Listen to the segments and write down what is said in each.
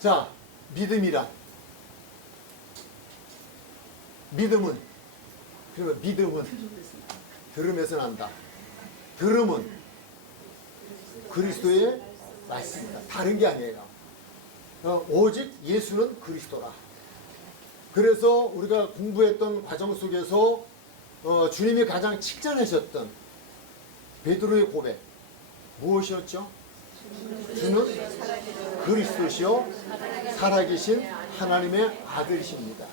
자, 믿음은 그러면 믿음은 들음에서 난다. 들음은 그리스도의 말씀이다. 다른 게 아니에요. 오직 예수는 그리스도라. 그래서 우리가 공부했던 과정 속에서 주님이 가장 칭찬하셨던 베드로의 고백 무엇이었죠? 주는 그리스도시요 살아계신 하나님의 아들이십니다.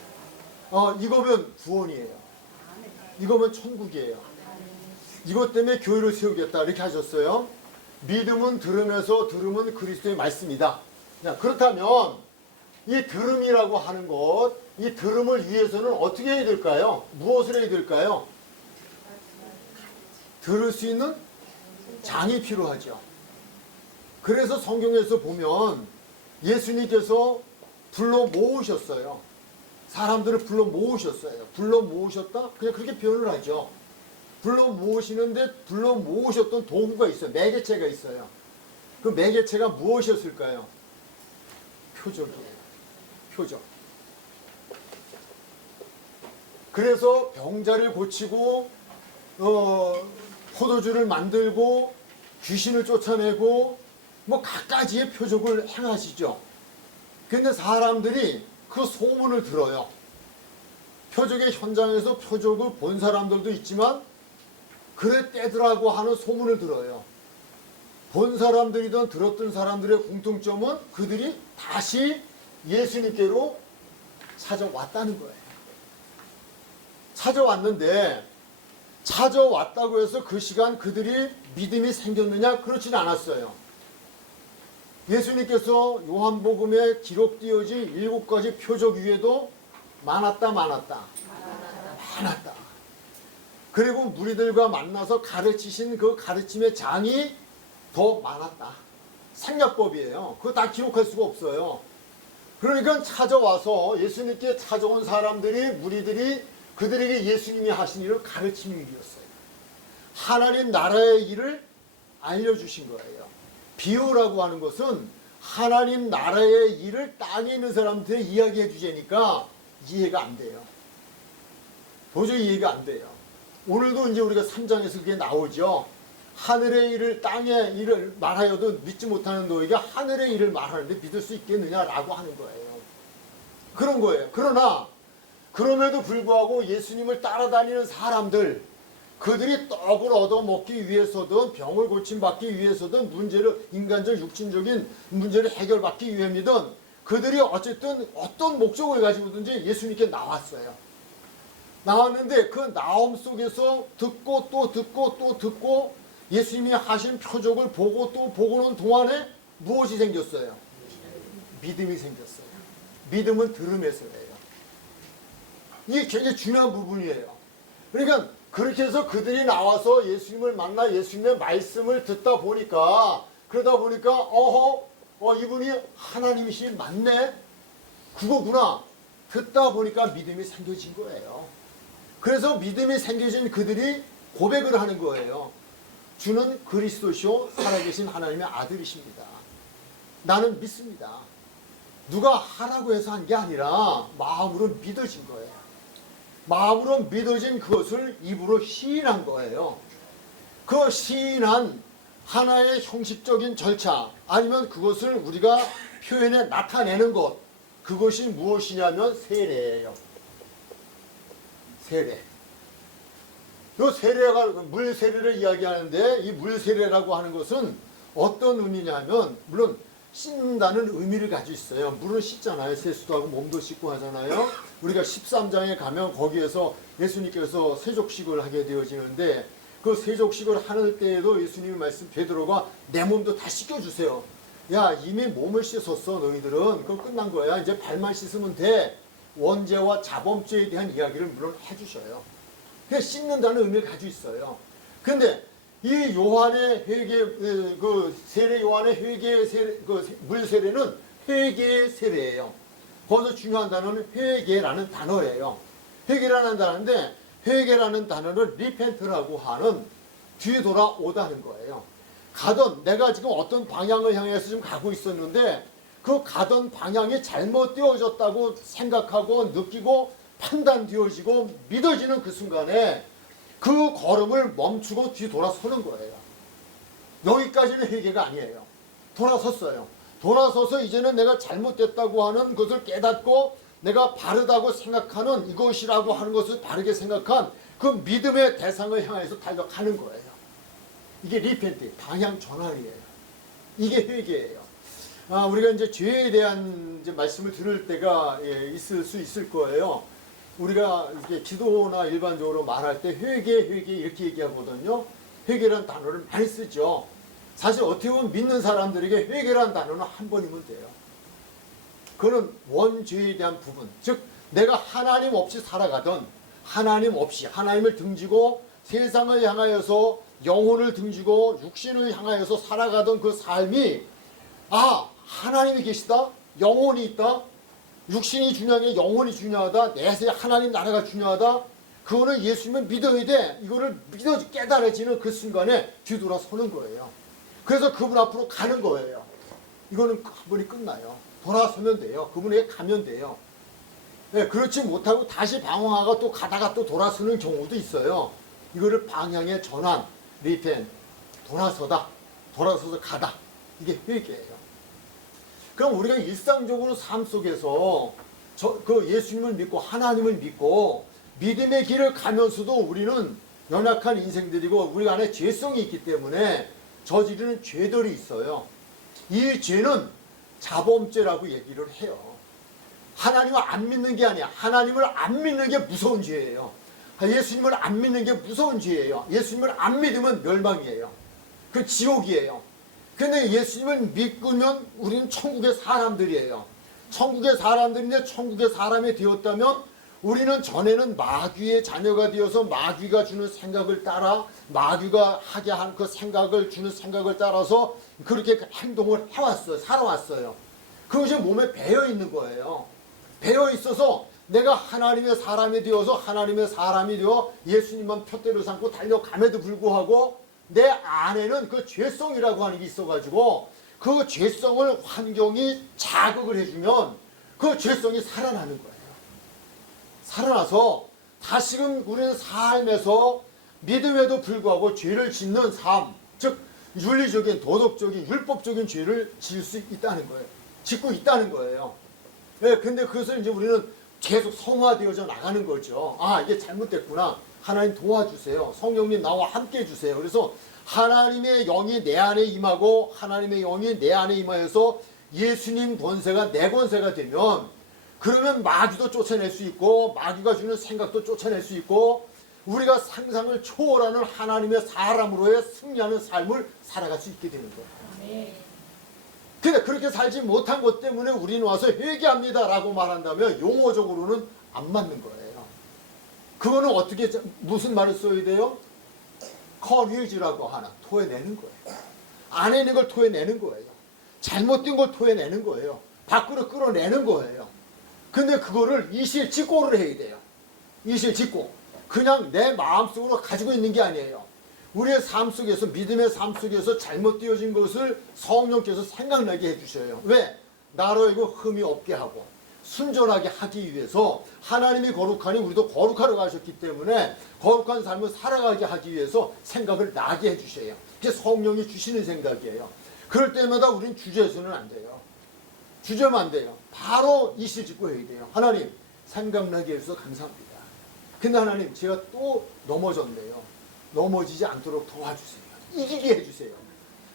이거면 구원이에요. 이거면 천국이에요. 이것 때문에 교회를 세우겠다 이렇게 하셨어요. 믿음은 들음에서 들음은 그리스도의 말씀이다. 그렇다면 이 들음이라고 하는 것, 이 들음을 위해서는 어떻게 해야 될까요? 무엇을 해야 될까요? 들을 수 있는 장이 필요하죠. 그래서 성경에서 보면 예수님께서 불러 모으셨어요. 사람들을 불러 모으셨어요. 불러 모으셨다? 그냥 그렇게 표현을 하죠. 불러 모으시는데 불러 모으셨던 도구가 있어요. 매개체가 있어요. 그 매개체가 무엇이었을까요? 표적이에요. 표적. 그래서 병자를 고치고 포도주를 만들고 귀신을 쫓아내고 뭐 갖가지의 표적을 행하시죠. 근데 사람들이 그 소문을 들어요. 표적의 현장에서 표적을 본 사람들도 있지만 그랬대더라고 하는 소문을 들어요. 본 사람들이든 들었던 사람들의 공통점은 그들이 다시 예수님께로 찾아왔다는 거예요. 찾아왔는데 찾아왔다고 해서 그 시간 그들이 믿음이 생겼느냐? 그렇지는 않았어요. 예수님께서 요한복음에 기록되어진 7가지 표적 위에도 많았다. 그리고 무리들과 만나서 가르치신 그 가르침의 장이 더 많았다. 생략법이에요. 그거 다 기록할 수가 없어요. 그러니까 찾아와서 예수님께 찾아온 사람들이 무리들이 그들에게 예수님이 하신 일을 가르치는 일이었어요. 하나님 나라의 일을 알려주신 거예요. 비유라고 하는 것은 하나님 나라의 일을 땅에 있는 사람들한테 이야기해 주자니까 이해가 안 돼요. 도저히 이해가 안 돼요. 오늘도 이제 우리가 3장에서 그게 나오죠. 하늘의 일을 땅의 일을 말하여도 믿지 못하는 너에게 하늘의 일을 말하는데 믿을 수 있겠느냐라고 하는 거예요. 그런 거예요. 그러나 그럼에도 불구하고 예수님을 따라다니는 사람들, 그들이 떡을 얻어먹기 위해서든 병을 고침받기 위해서든 문제를 인간적 육신적인 문제를 해결받기 위함이든 그들이 어쨌든 어떤 목적을 가지고든지 예수님께 나왔어요. 나왔는데 그 나옴 속에서 듣고 또 듣고 또 듣고 예수님이 하신 표적을 보고 또 보고는 동안에 무엇이 생겼어요? 믿음이 생겼어요. 믿음은 들음에서예요. 이게 굉장히 중요한 부분이에요. 그러니까 그렇게 해서 그들이 나와서 예수님을 만나 예수님의 말씀을 듣다 보니까 그러다 보니까 이분이 하나님이시 맞네? 그거구나. 듣다 보니까 믿음이 생겨진 거예요. 그래서 믿음이 생겨진 그들이 고백을 하는 거예요. 주는 그리스도시요 살아계신 하나님의 아들이십니다. 나는 믿습니다. 누가 하라고 해서 한 게 아니라 마음으로 믿어진 거예요. 마음으로 믿어진 그것을 입으로 시인한 거예요. 그 시인한 하나의 형식적인 절차 아니면 그것을 우리가 표현해 나타내는 것, 그것이 무엇이냐면 세례예요. 세례. 이 세례가 물 세례를 이야기하는데 이 물 세례라고 하는 것은 어떤 의미냐면 물론 씻는다는 의미를 가지고 있어요. 물은 씻잖아요. 세수도 하고 몸도 씻고 하잖아요. 우리가 13장에 가면 거기에서 예수님께서 세족식을 하게 되어지는데 그 세족식을 하는 때에도 예수님의 말씀 베드로가 내 몸도 다 씻겨주세요. 야 이미 몸을 씻었어 너희들은. 그거 끝난 거야. 이제 발만 씻으면 돼. 원죄와 자범죄에 대한 이야기를 물론 해주셔요. 그냥 씻는다는 의미를 가지고 있어요. 근데 이 요한의 회개, 그 세례 요한의 회개 세례, 그 물 세례는 회개의 세례예요. 거기서 중요한 단어는 회개라는 단어예요. 회개라는 단어인데 회개라는 단어를 리펜트라고 하는 뒤돌아오다는 거예요. 가던 내가 지금 어떤 방향을 향해서 좀 가고 있었는데 그 가던 방향이 잘못되어졌다고 생각하고 느끼고 판단되어지고 믿어지는 그 순간에 그 걸음을 멈추고 뒤돌아서는 거예요. 여기까지는 회개가 아니에요. 돌아섰어요. 돌아서서 이제는 내가 잘못됐다고 하는 것을 깨닫고 내가 바르다고 생각하는 이것이라고 하는 것을 바르게 생각한 그 믿음의 대상을 향해서 달려가는 거예요. 이게 리펜트, 방향 전환이에요. 이게 회개예요. 우리가 이제 죄에 대한 이제 말씀을 들을 때가 있을 수 있을 거예요. 우리가 이렇게 기도나 일반적으로 말할 때 회개 이렇게 얘기하거든요. 회개라는 단어를 많이 쓰죠. 사실 어떻게 보면 믿는 사람들에게 회개라는 단어는 한 번이면 돼요. 그거는 원죄에 대한 부분, 즉 내가 하나님 없이 살아가던, 하나님 없이 하나님을 등지고 세상을 향하여서 영혼을 등지고 육신을 향하여서 살아가던 그 삶이 하나님이 계시다, 영혼이 있다, 육신이 중요한 게 영혼이 중요하다, 내세 하나님 나라가 중요하다, 그거는 예수님을 믿어야 돼. 이거를 믿어 깨달아지는 그 순간에 뒤돌아서는 거예요. 그래서 그분 앞으로 가는 거예요. 이거는 한 번이 끝나요. 돌아서면 돼요. 그분에게 가면 돼요. 네, 그렇지 못하고 다시 방황하고 또 가다가 또 돌아서는 경우도 있어요. 이거를 방향의 전환, 리펜, 돌아서다, 돌아서서 가다. 이게 회개예요. 그럼 우리가 일상적으로 삶 속에서 그 예수님을 믿고 하나님을 믿고 믿음의 길을 가면서도 우리는 연약한 인생들이고 우리 안에 죄성이 있기 때문에 저지르는 죄들이 있어요. 이 죄는 자범죄라고 얘기를 해요. 하나님을 안 믿는 게 아니야. 하나님을 안 믿는 게 무서운 죄예요. 예수님을 안 믿는 게 무서운 죄예요. 예수님을 안 믿으면 멸망이에요. 그 지옥이에요. 근데 예수님을 믿으면 우리는 천국의 사람들이에요. 천국의 사람들인데 천국의 사람이 되었다면 우리는 전에는 마귀의 자녀가 되어서 마귀가 주는 생각을 따라 마귀가 하게 한 그 생각을 주는 생각을 따라서 그렇게 행동을 해왔어요. 살아왔어요. 그것이 몸에 배어 있는 거예요. 배어 있어서 내가 하나님의 사람이 되어서 하나님의 사람이 되어 예수님만 푯대로 삼고 달려감에도 불구하고 내 안에는 그 죄성이라고 하는 게 있어가지고 그 죄성을 환경이 자극을 해주면 그 죄성이 살아나는 거예요. 살아나서 다시금 우리는 삶에서 믿음에도 불구하고 죄를 짓는 삶, 즉 윤리적인 도덕적인 율법적인 죄를 지을 수 있다는 거예요. 짓고 있다는 거예요. 근데 그것을 이제 우리는 계속 성화되어져 나가는 거죠. 이게 잘못됐구나. 하나님 도와주세요. 성령님 나와 함께 해주세요. 그래서 하나님의 영이 내 안에 임하고 하나님의 영이 내 안에 임하여서 예수님 권세가 내 권세가 되면 그러면 마귀도 쫓아낼 수 있고 마귀가 주는 생각도 쫓아낼 수 있고 우리가 상상을 초월하는 하나님의 사람으로의 승리하는 삶을 살아갈 수 있게 되는 거예요. 근데 그렇게 살지 못한 것 때문에 우리는 와서 회개합니다 라고 말한다면 용어적으로는 안 맞는 거예요. 그거는 어떻게 무슨 말을 써야 돼요? 커리지라고 하나 토해내는 거예요. 안에 있는 걸 토해내는 거예요. 잘못된 걸 토해내는 거예요. 밖으로 끌어내는 거예요. 근데 그거를 이실직고를 해야 돼요. 이실직고. 그냥 내 마음속으로 가지고 있는 게 아니에요. 우리의 삶 속에서 믿음의 삶 속에서 잘못되어진 것을 성령께서 생각나게 해주셔요. 왜? 나로 이거 흠이 없게 하고 순전하게 하기 위해서 하나님이 거룩하니 우리도 거룩하러 가셨기 때문에 거룩한 삶을 살아가게 하기 위해서 생각을 나게 해주셔요. 그게 성령이 주시는 생각이에요. 그럴 때마다 우린 주저해서는 안 돼요. 주저하면 안 돼요. 바로 이실직고 해야 돼요. 하나님 생각나게 해주셔서 감사합니다. 근데 하나님 제가 또 넘어졌네요. 넘어지지 않도록 도와주세요. 이기게 해주세요.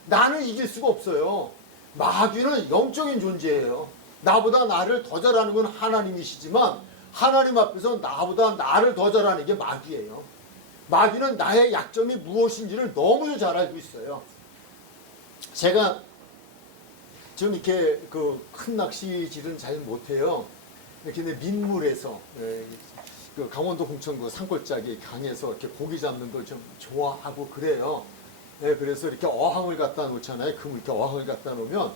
나는 이길 수가 없어요. 마귀는 영적인 존재예요. 나보다 나를 더 잘하는 건 하나님이시지만 하나님 앞에서 나보다 나를 더 잘하는 게 마귀예요. 마귀는 나의 약점이 무엇인지를 너무 잘 알고 있어요. 제가 좀 이렇게 그 큰 낚시질은 잘 못해요. 이렇게 민물에서 그 강원도 홍천구 산골짜기 강에서 이렇게 고기 잡는 걸 좀 좋아하고 그래요. 그래서 이렇게 어항을 갖다 놓잖아요. 그럼 이렇게 어항을 갖다 놓으면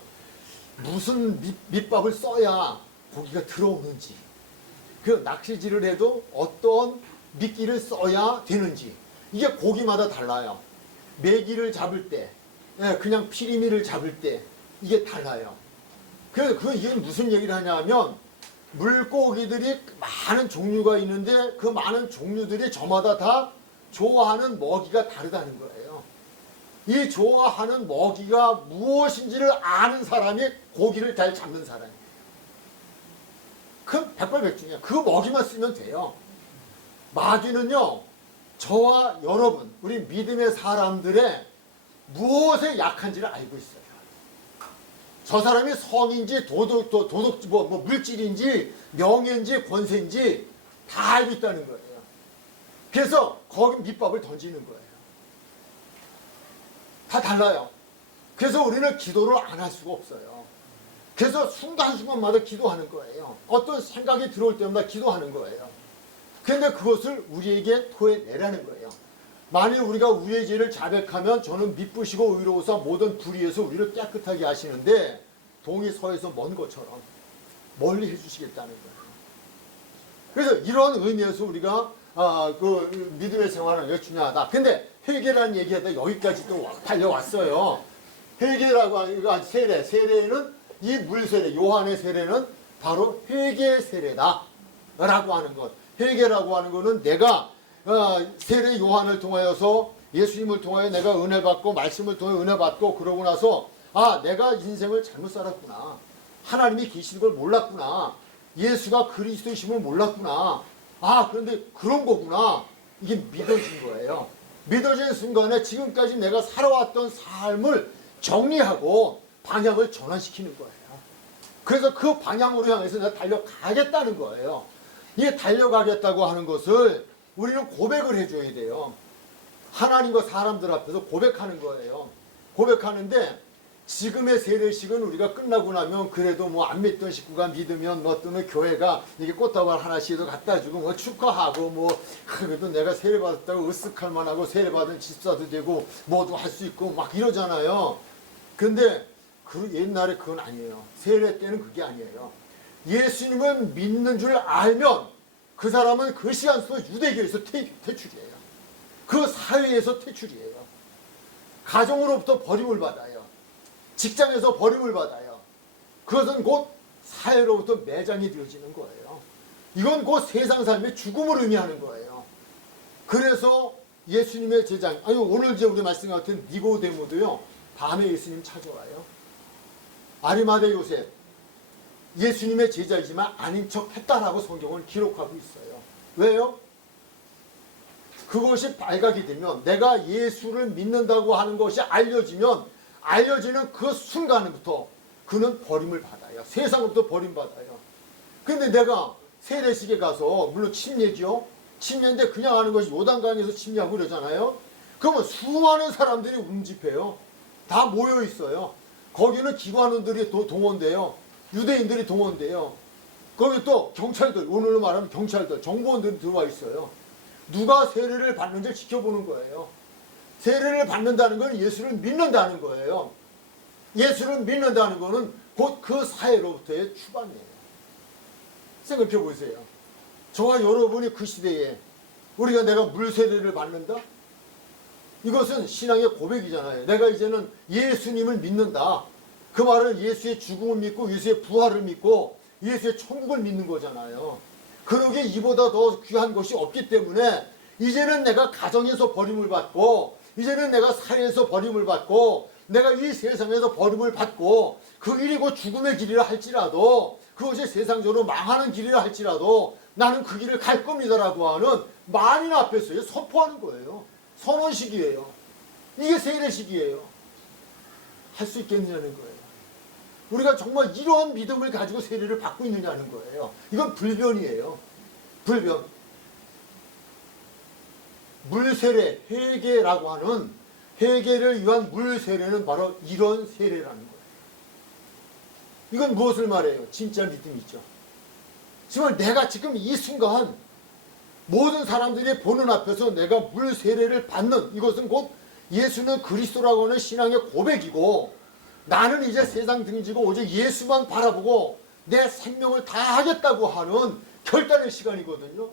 무슨 밑밥을 써야 고기가 들어오는지, 그 낚시질을 해도 어떤 미끼를 써야 되는지, 이게 고기마다 달라요. 메기를 잡을 때, 그냥 피리미를 잡을 때 이게 달라요. 그래서 이건 무슨 얘기를 하냐면 물고기들이 많은 종류가 있는데 그 많은 종류들이 저마다 다 좋아하는 먹이가 다르다는 거예요. 이 좋아하는 먹이가 무엇인지를 아는 사람이 고기를 잘 잡는 사람이에요. 그 백발백중이야. 그 먹이만 쓰면 돼요. 마귀는요, 저와 여러분, 우리 믿음의 사람들의 무엇에 약한지를 알고 있어요. 저 사람이 성인지 물질인지 명예인지 권세인지 다 알고 있다는 거예요. 그래서 거기 밑밥을 던지는 거예요. 다 달라요. 그래서 우리는 기도를 안 할 수가 없어요. 그래서 순간순간마다 기도하는 거예요. 어떤 생각이 들어올 때마다 기도하는 거예요. 그런데 그것을 우리에게 토해내라는 거예요. 만일 우리가 우리의 죄를 자백하면 저는 미쁘시고 의로우사 모든 불의에서 우리를 깨끗하게 하시는데 동이 서에서 먼 것처럼 멀리 해주시겠다는 거예요. 그래서 이런 의미에서 우리가 그 믿음의 생활은 왜 중요하다. 근데 회개라는 얘기하다 여기까지 또 달려왔어요. 회개라고 하는 세례는 이 물세례, 요한의 세례는 바로 회개 세례다 라고 하는 것. 회개라고 하는 것은 내가 세례 요한을 통하여서 예수님을 통하여 내가 은혜 받고 말씀을 통해 은혜 받고 그러고 나서 내가 인생을 잘못 살았구나. 하나님이 계시는 걸 몰랐구나. 예수가 그리스도이심을 몰랐구나. 그런데 그런 거구나. 이게 믿어진 거예요. 믿어진 순간에 지금까지 내가 살아왔던 삶을 정리하고 방향을 전환시키는 거예요. 그래서 그 방향으로 향해서 내가 달려가겠다는 거예요. 이게 달려가겠다고 하는 것을 우리는 고백을 해줘야 돼요. 하나님과 사람들 앞에서 고백하는 거예요. 고백하는데 지금의 세례식은 우리가 끝나고 나면 그래도 뭐 안 믿던 식구가 믿으면 뭐 또는 교회가 이게 꽃다발 하나씩도 갖다 주고 뭐 축하하고 뭐 그래도 내가 세례 받았다고 으쓱할 만하고 세례 받은 집사도 되고 뭐도 할 수 있고 막 이러잖아요. 근데 그 옛날에 그건 아니에요. 세례 때는 그게 아니에요. 예수님을 믿는 줄 알면 그 사람은 그 시간 속에 유대교에서 퇴출이에요. 그 사회에서 퇴출이에요. 가정으로부터 버림을 받아요. 직장에서 버림을 받아요. 그것은 곧 사회로부터 매장이 되어지는 거예요. 이건 곧 세상 삶의 죽음을 의미하는 거예요. 그래서 예수님의 제자, 오늘 이제 우리 말씀 같은 니고데모도요, 밤에 예수님 찾아와요. 아리마대 요셉, 예수님의 제자이지만 아닌 척 했다라고 성경을 기록하고 있어요. 왜요? 그것이 발각이 되면 내가 예수를 믿는다고 하는 것이 알려지는 그 순간부터 그는 버림을 받아요. 세상으로부터 버림받아요. 근데 내가 세례식에 가서 물론 침례죠. 침례인데 그냥 하는 것이 요단강에서 침례하고 그러잖아요. 그러면 수많은 사람들이 운집해요. 다 모여 있어요. 거기는 기관원들이 또 동원돼요. 유대인들이 동원돼요. 거기 또 경찰들, 오늘로 말하면 경찰들, 정보원들이 들어와 있어요. 누가 세례를 받는지 지켜보는 거예요. 세례를 받는다는 건 예수를 믿는다는 거예요. 예수를 믿는다는 것은 곧 그 사회로부터의 출발이에요. 생각해 보세요. 저와 여러분이 그 시대에 우리가 내가 물세례를 받는다? 이것은 신앙의 고백이잖아요. 내가 이제는 예수님을 믿는다. 그 말은 예수의 죽음을 믿고 예수의 부활을 믿고 예수의 천국을 믿는 거잖아요. 그러기에 이보다 더 귀한 것이 없기 때문에 이제는 내가 가정에서 버림을 받고 이제는 내가 사회에서 버림을 받고 내가 이 세상에서 버림을 받고 그 길이 곧 죽음의 길이라 할지라도 그것이 세상적으로 망하는 길이라 할지라도 나는 그 길을 갈 겁니다라고 하는 만인 앞에서 선포하는 거예요. 선언식이에요. 이게 세례식이에요. 할 수 있겠느냐는 거예요. 우리가 정말 이러한 믿음을 가지고 세례를 받고 있느냐는 거예요. 이건 불변이에요. 불변. 물세례, 회개라고 하는 회개를 위한 물세례는 바로 이런 세례라는 거예요. 이건 무엇을 말해요? 진짜 믿음이죠. 정말 내가 지금 이 순간 모든 사람들이 보는 앞에서 내가 물세례를 받는 이것은 곧 예수는 그리스도라고 하는 신앙의 고백이고 나는 이제 세상 등지고 오직 예수만 바라보고 내 생명을 다하겠다고 하는 결단의 시간이거든요.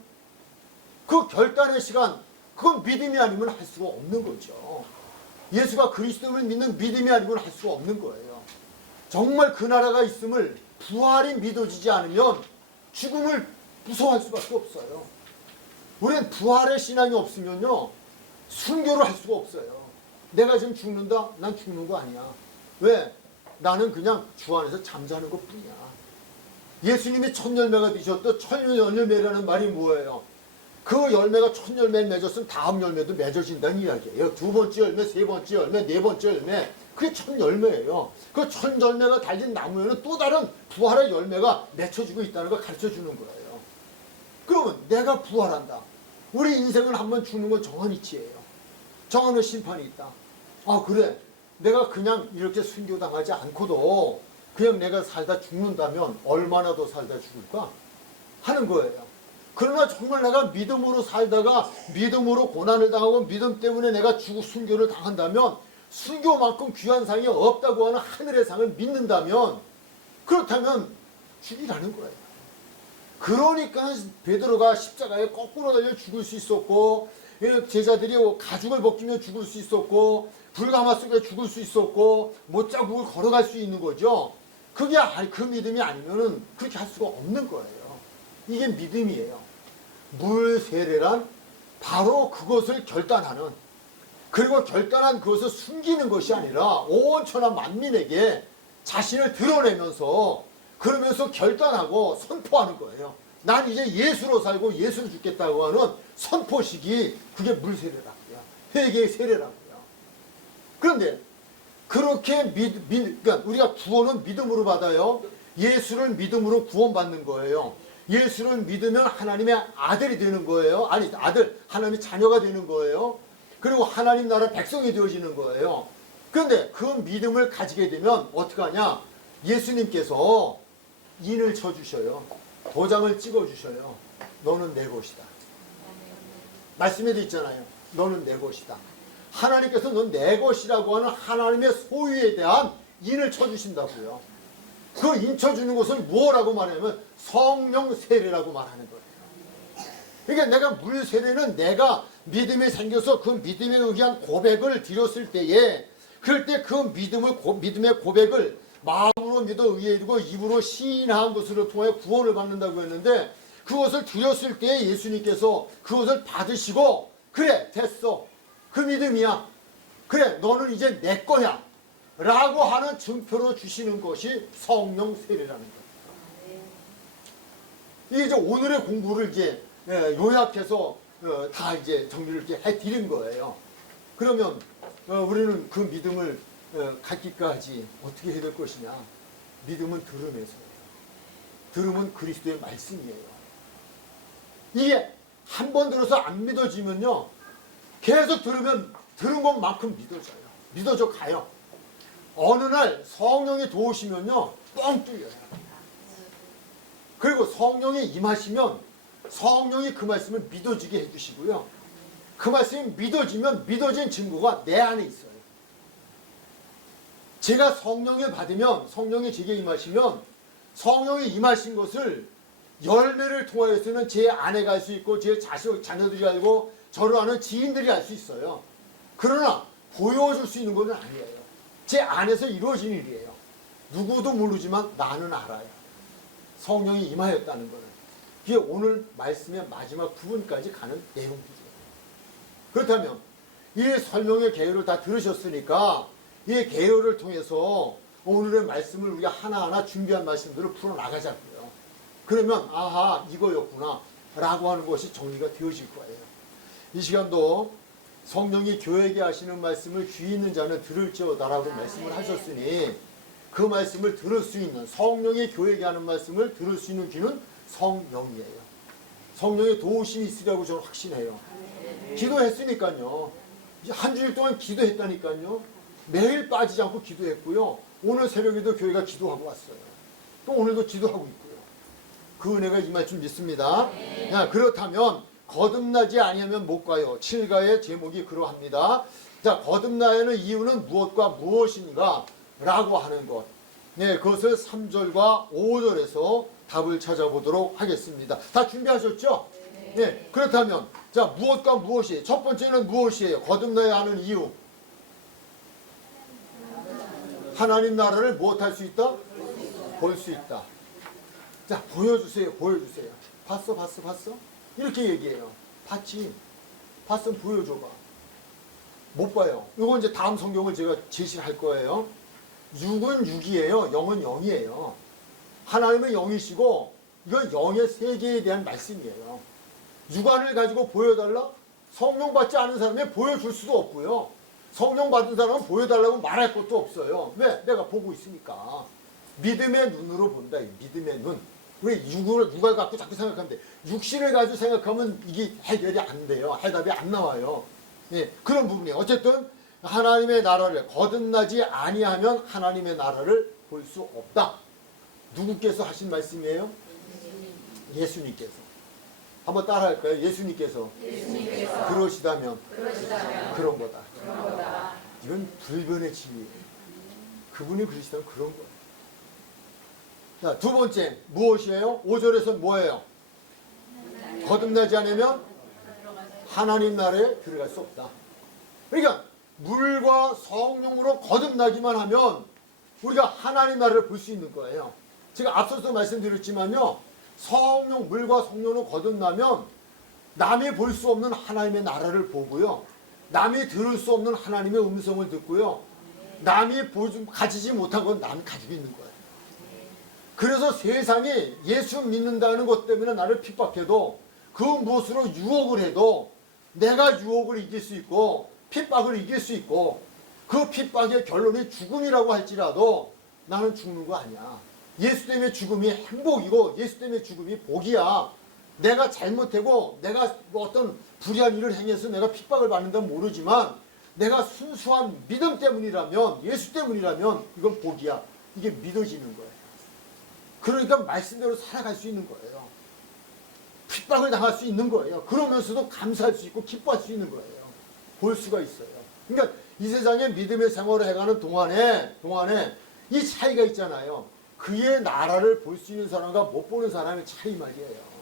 그 결단의 시간, 그건 믿음이 아니면 할 수가 없는 거죠. 예수가 그리스도를 믿는 믿음이 아니면 할 수가 없는 거예요. 정말 그 나라가 있음을 부활이 믿어지지 않으면 죽음을 무서워할 수밖에 없어요. 우리는 부활의 신앙이 없으면요 순교를 할 수가 없어요. 내가 지금 죽는다? 난 죽는 거 아니야. 왜? 나는 그냥 주 안에서 잠자는 것뿐이야. 예수님이 첫 열매가 되셨던 첫 열매라는 말이 뭐예요? 그 열매가 첫 열매를 맺었으면 다음 열매도 맺어진다는 이야기예요. 두 번째 열매, 세 번째 열매, 네 번째 열매. 그게 첫 열매예요. 그 첫 열매가 달린 나무에는 또 다른 부활의 열매가 맺혀지고 있다는 걸 가르쳐주는 거예요. 그러면 내가 부활한다. 우리 인생은 한번 죽는 건 정한 이치예요. 정하는 심판이 있다. 아 그래 내가 그냥 이렇게 순교당하지 않고도 그냥 내가 살다 죽는다면 얼마나 더 살다 죽을까 하는 거예요. 그러나 정말 내가 믿음으로 살다가 믿음으로 고난을 당하고 믿음 때문에 내가 순교를 당한다면 순교만큼 귀한 상이 없다고 하는 하늘의 상을 믿는다면 그렇다면 죽이라는 거예요. 그러니까 베드로가 십자가에 거꾸로 달려 죽을 수 있었고 제자들이 가죽을 벗기며 죽을 수 있었고 불가마 속에 죽을 수 있었고 못자국을 걸어갈 수 있는 거죠. 그게 그 믿음이 아니면은 그렇게 할 수가 없는 거예요. 이게 믿음이에요. 물 세례란 바로 그것을 결단하는, 그리고 결단한 그것을 숨기는 것이 아니라 온 천하 만민에게 자신을 드러내면서 그러면서 결단하고 선포하는 거예요. 난 이제 예수로 살고 예수로 죽겠다고 하는 선포식이 그게 물세례라고요. 회개의 세례라고요. 그런데 그렇게 그러니까 우리가 구원은 믿음으로 받아요. 예수를 믿음으로 구원받는 거예요. 예수를 믿으면 하나님의 아들이 되는 거예요. 아니 아들 하나님의 자녀가 되는 거예요. 그리고 하나님 나라 백성이 되어지는 거예요. 그런데 그 믿음을 가지게 되면 어떻게 하냐? 예수님께서 인을 쳐주셔요. 도장을 찍어주셔요. 너는 내 것이다. 말씀에도 있잖아요. 너는 내 것이다. 하나님께서 넌 내 것이라고 하는 하나님의 소유에 대한 인을 쳐주신다고요. 그 인 쳐주는 것은 무엇라고 말하냐면 성령 세례라고 말하는 거예요. 그러니까 내가 물 세례는 내가 믿음이 생겨서 그 믿음에 의한 고백을 드렸을 때에 그럴 때 그 믿음의 고백을 마음으로 믿어 의에 이르고 입으로 시인한 것으로 통해 구원을 받는다고 했는데 그것을 드렸을 때 예수님께서 그것을 받으시고 그래 됐어. 그 믿음이야. 그래 너는 이제 내 거야. 라고 하는 증표로 주시는 것이 성령 세례라는 거예요. 이게 이제 오늘의 공부를 이제 요약해서 다 이제 정리를 이렇게 해드린 거예요. 그러면 우리는 그 믿음을 갖기까지 어떻게 해야 될 것이냐? 믿음은 들음에서예요. 들음은 그리스도의 말씀이에요. 이게 한 번 들어서 안 믿어지면요, 계속 들으면 들은 것만큼 믿어져요. 믿어져 가요. 어느 날 성령이 도우시면요 뻥 뚫려요. 그리고 성령이 임하시면 성령이 그 말씀을 믿어지게 해주시고요. 그 말씀이 믿어지면 믿어진 증거가 내 안에 있어요. 제가 성령을 받으면 성령이 제게 임하시면 성령이 임하신 것을 열매를 통하여서는 제 아내가 알 수 있고 제 자녀들이 알고 저를 아는 지인들이 알 수 있어요. 그러나 보여줄 수 있는 것은 아니에요. 제 안에서 이루어진 일이에요. 누구도 모르지만 나는 알아요. 성령이 임하였다는 것을. 그게 오늘 말씀의 마지막 부분까지 가는 내용들이에요. 그렇다면 이 설명의 개요를 다 들으셨으니까 이 개요를 통해서 오늘의 말씀을 우리가 하나하나 준비한 말씀들을 풀어나가자고요. 그러면 아하 이거였구나 라고 하는 것이 정리가 되어질 거예요. 이 시간도 성령이 교회에게 하시는 말씀을 귀 있는 자는 들을지어다라고 말씀을 하셨으니 그 말씀을 들을 수 있는 성령이 교회에게 하는 말씀을 들을 수 있는 귀는 성령이에요. 성령의 도우심이 있으리라고 저는 확신해요. 기도했으니까요. 한 주일 동안 기도했다니까요. 매일 빠지지 않고 기도했고요. 오늘 새벽에도 교회가 기도하고 왔어요. 또 오늘도 기도하고 있고요. 그 은혜가 임할 줄 믿습니다. 야, 그렇다면 거듭나지 아니하면 못 가요. 7가의 제목이 그러합니다. 자, 거듭나야는 이유는 무엇과 무엇인가 라고 하는 것. 네, 그것을 3절과 5절에서 답을 찾아보도록 하겠습니다. 다 준비하셨죠? 네. 그렇다면 자, 무엇과 무엇이? 첫 번째는 무엇이에요? 거듭나야 하는 이유. 하나님 나라를 무엇할 수 있다? 볼 수 있다. 자, 보여주세요. 보여주세요. 봤어? 이렇게 얘기해요. 봤지? 봤으면 보여줘봐. 못 봐요. 이거 이제 다음 성경을 제가 제시할 거예요. 6은 6이에요. 0은 0이에요. 하나님은 0이시고 이건 0의 세계에 대한 말씀이에요. 육안을 가지고 보여달라? 성령 받지 않은 사람이 보여줄 수도 없고요. 성령 받은 사람은 보여달라고 말할 것도 없어요. 왜? 내가 보고 있으니까. 믿음의 눈으로 본다. 믿음의 눈. 우리 육을 갖고 자꾸 생각하면 돼. 육신을 가지고 생각하면 이게 해결이 안 돼요. 해답이 안 나와요. 예, 그런 부분이에요. 어쨌든 하나님의 나라를 거듭나지 아니하면 하나님의 나라를 볼 수 없다. 누구께서 하신 말씀이에요? 예수님께서. 한번 따라 할까요? 예수님께서 그러시다면 그런 거다. 이건 불변의 진리예요. 그분이 그러시다면 그런 거예요. 자, 두 번째 무엇이에요? 5절에서 뭐예요? 거듭나지 않으면 하나님 나라에 들어갈 수 없다. 그러니까 물과 성령으로 거듭나기만 하면 우리가 하나님 나라를 볼 수 있는 거예요. 제가 앞서서 말씀드렸지만요, 성령, 물과 성령으로 거듭나면 남이 볼 수 없는 하나님의 나라를 보고요, 남이 들을 수 없는 하나님의 음성을 듣고요, 남이 가지지 못한 건 남이 가지고 있는 거예요. 그래서 세상이 예수 믿는다는 것 때문에 나를 핍박해도 그 무엇으로 유혹을 해도 내가 유혹을 이길 수 있고 핍박을 이길 수 있고 그 핍박의 결론이 죽음이라고 할지라도 나는 죽는 거 아니야. 예수 때문에 죽음이 행복이고 예수 때문에 죽음이 복이야. 내가 잘못하고 내가 뭐 어떤 불의한 일을 행해서 내가 핍박을 받는다면 모르지만 내가 순수한 믿음 때문이라면, 예수 때문이라면 이건 복이야. 이게 믿어지는 거예요. 그러니까 말씀대로 살아갈 수 있는 거예요. 핍박을 당할 수 있는 거예요. 그러면서도 감사할 수 있고 기뻐할 수 있는 거예요. 볼 수가 있어요. 그러니까 이 세상에 믿음의 생활을 해가는 동안에 이 차이가 있잖아요. 그의 나라를 볼 수 있는 사람과 못 보는 사람의 차이 말이에요.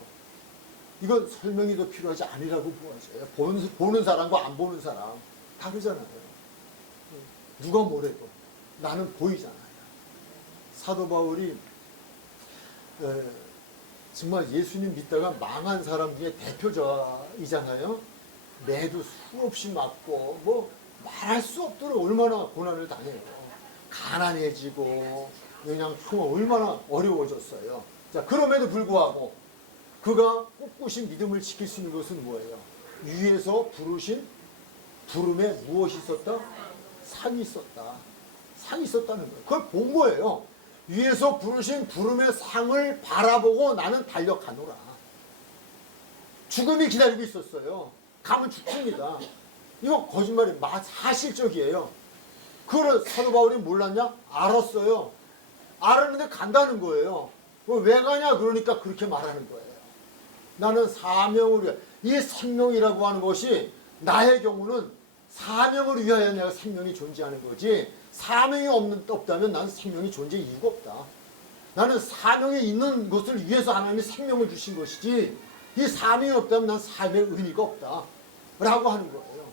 이건 설명이 더 필요하지 아니라고 보아져요. 보는 사람과 안 보는 사람 다르잖아요. 누가 뭐래도 나는 보이잖아요. 사도 바울이 정말 예수님 믿다가 망한 사람 중에 대표자이잖아요. 매도 수없이 맞고 뭐 말할 수 없도록 얼마나 고난을 당해요. 가난해지고 그냥 정말 얼마나 어려워졌어요. 자, 그럼에도 불구하고 그가 꿋꿋이 믿음을 지킬 수 있는 것은 뭐예요? 위에서 부르신 부름에 무엇이 있었다? 상이 있었다. 상이 있었다는 거예요. 그걸 본 거예요. 위에서 부르신 부름의 상을 바라보고 나는 달려가노라. 죽음이 기다리고 있었어요. 가면 죽습니다. 이거 거짓말이 사실적이에요. 그걸 사도 바울이 몰랐냐? 알았어요. 알았는데 간다는 거예요. 왜 가냐? 그러니까 그렇게 말하는 거예요. 나는 사명을 위해, 이 생명이라고 하는 것이 나의 경우는 사명을 위하여 내가 생명이 존재하는 거지, 사명이 없다면 나는 생명이 존재할 이유가 없다. 나는 사명이 있는 것을 위해서 하나님이 생명을 주신 것이지 이 사명이 없다면 난 삶의 의미가 없다 라고 하는 거예요.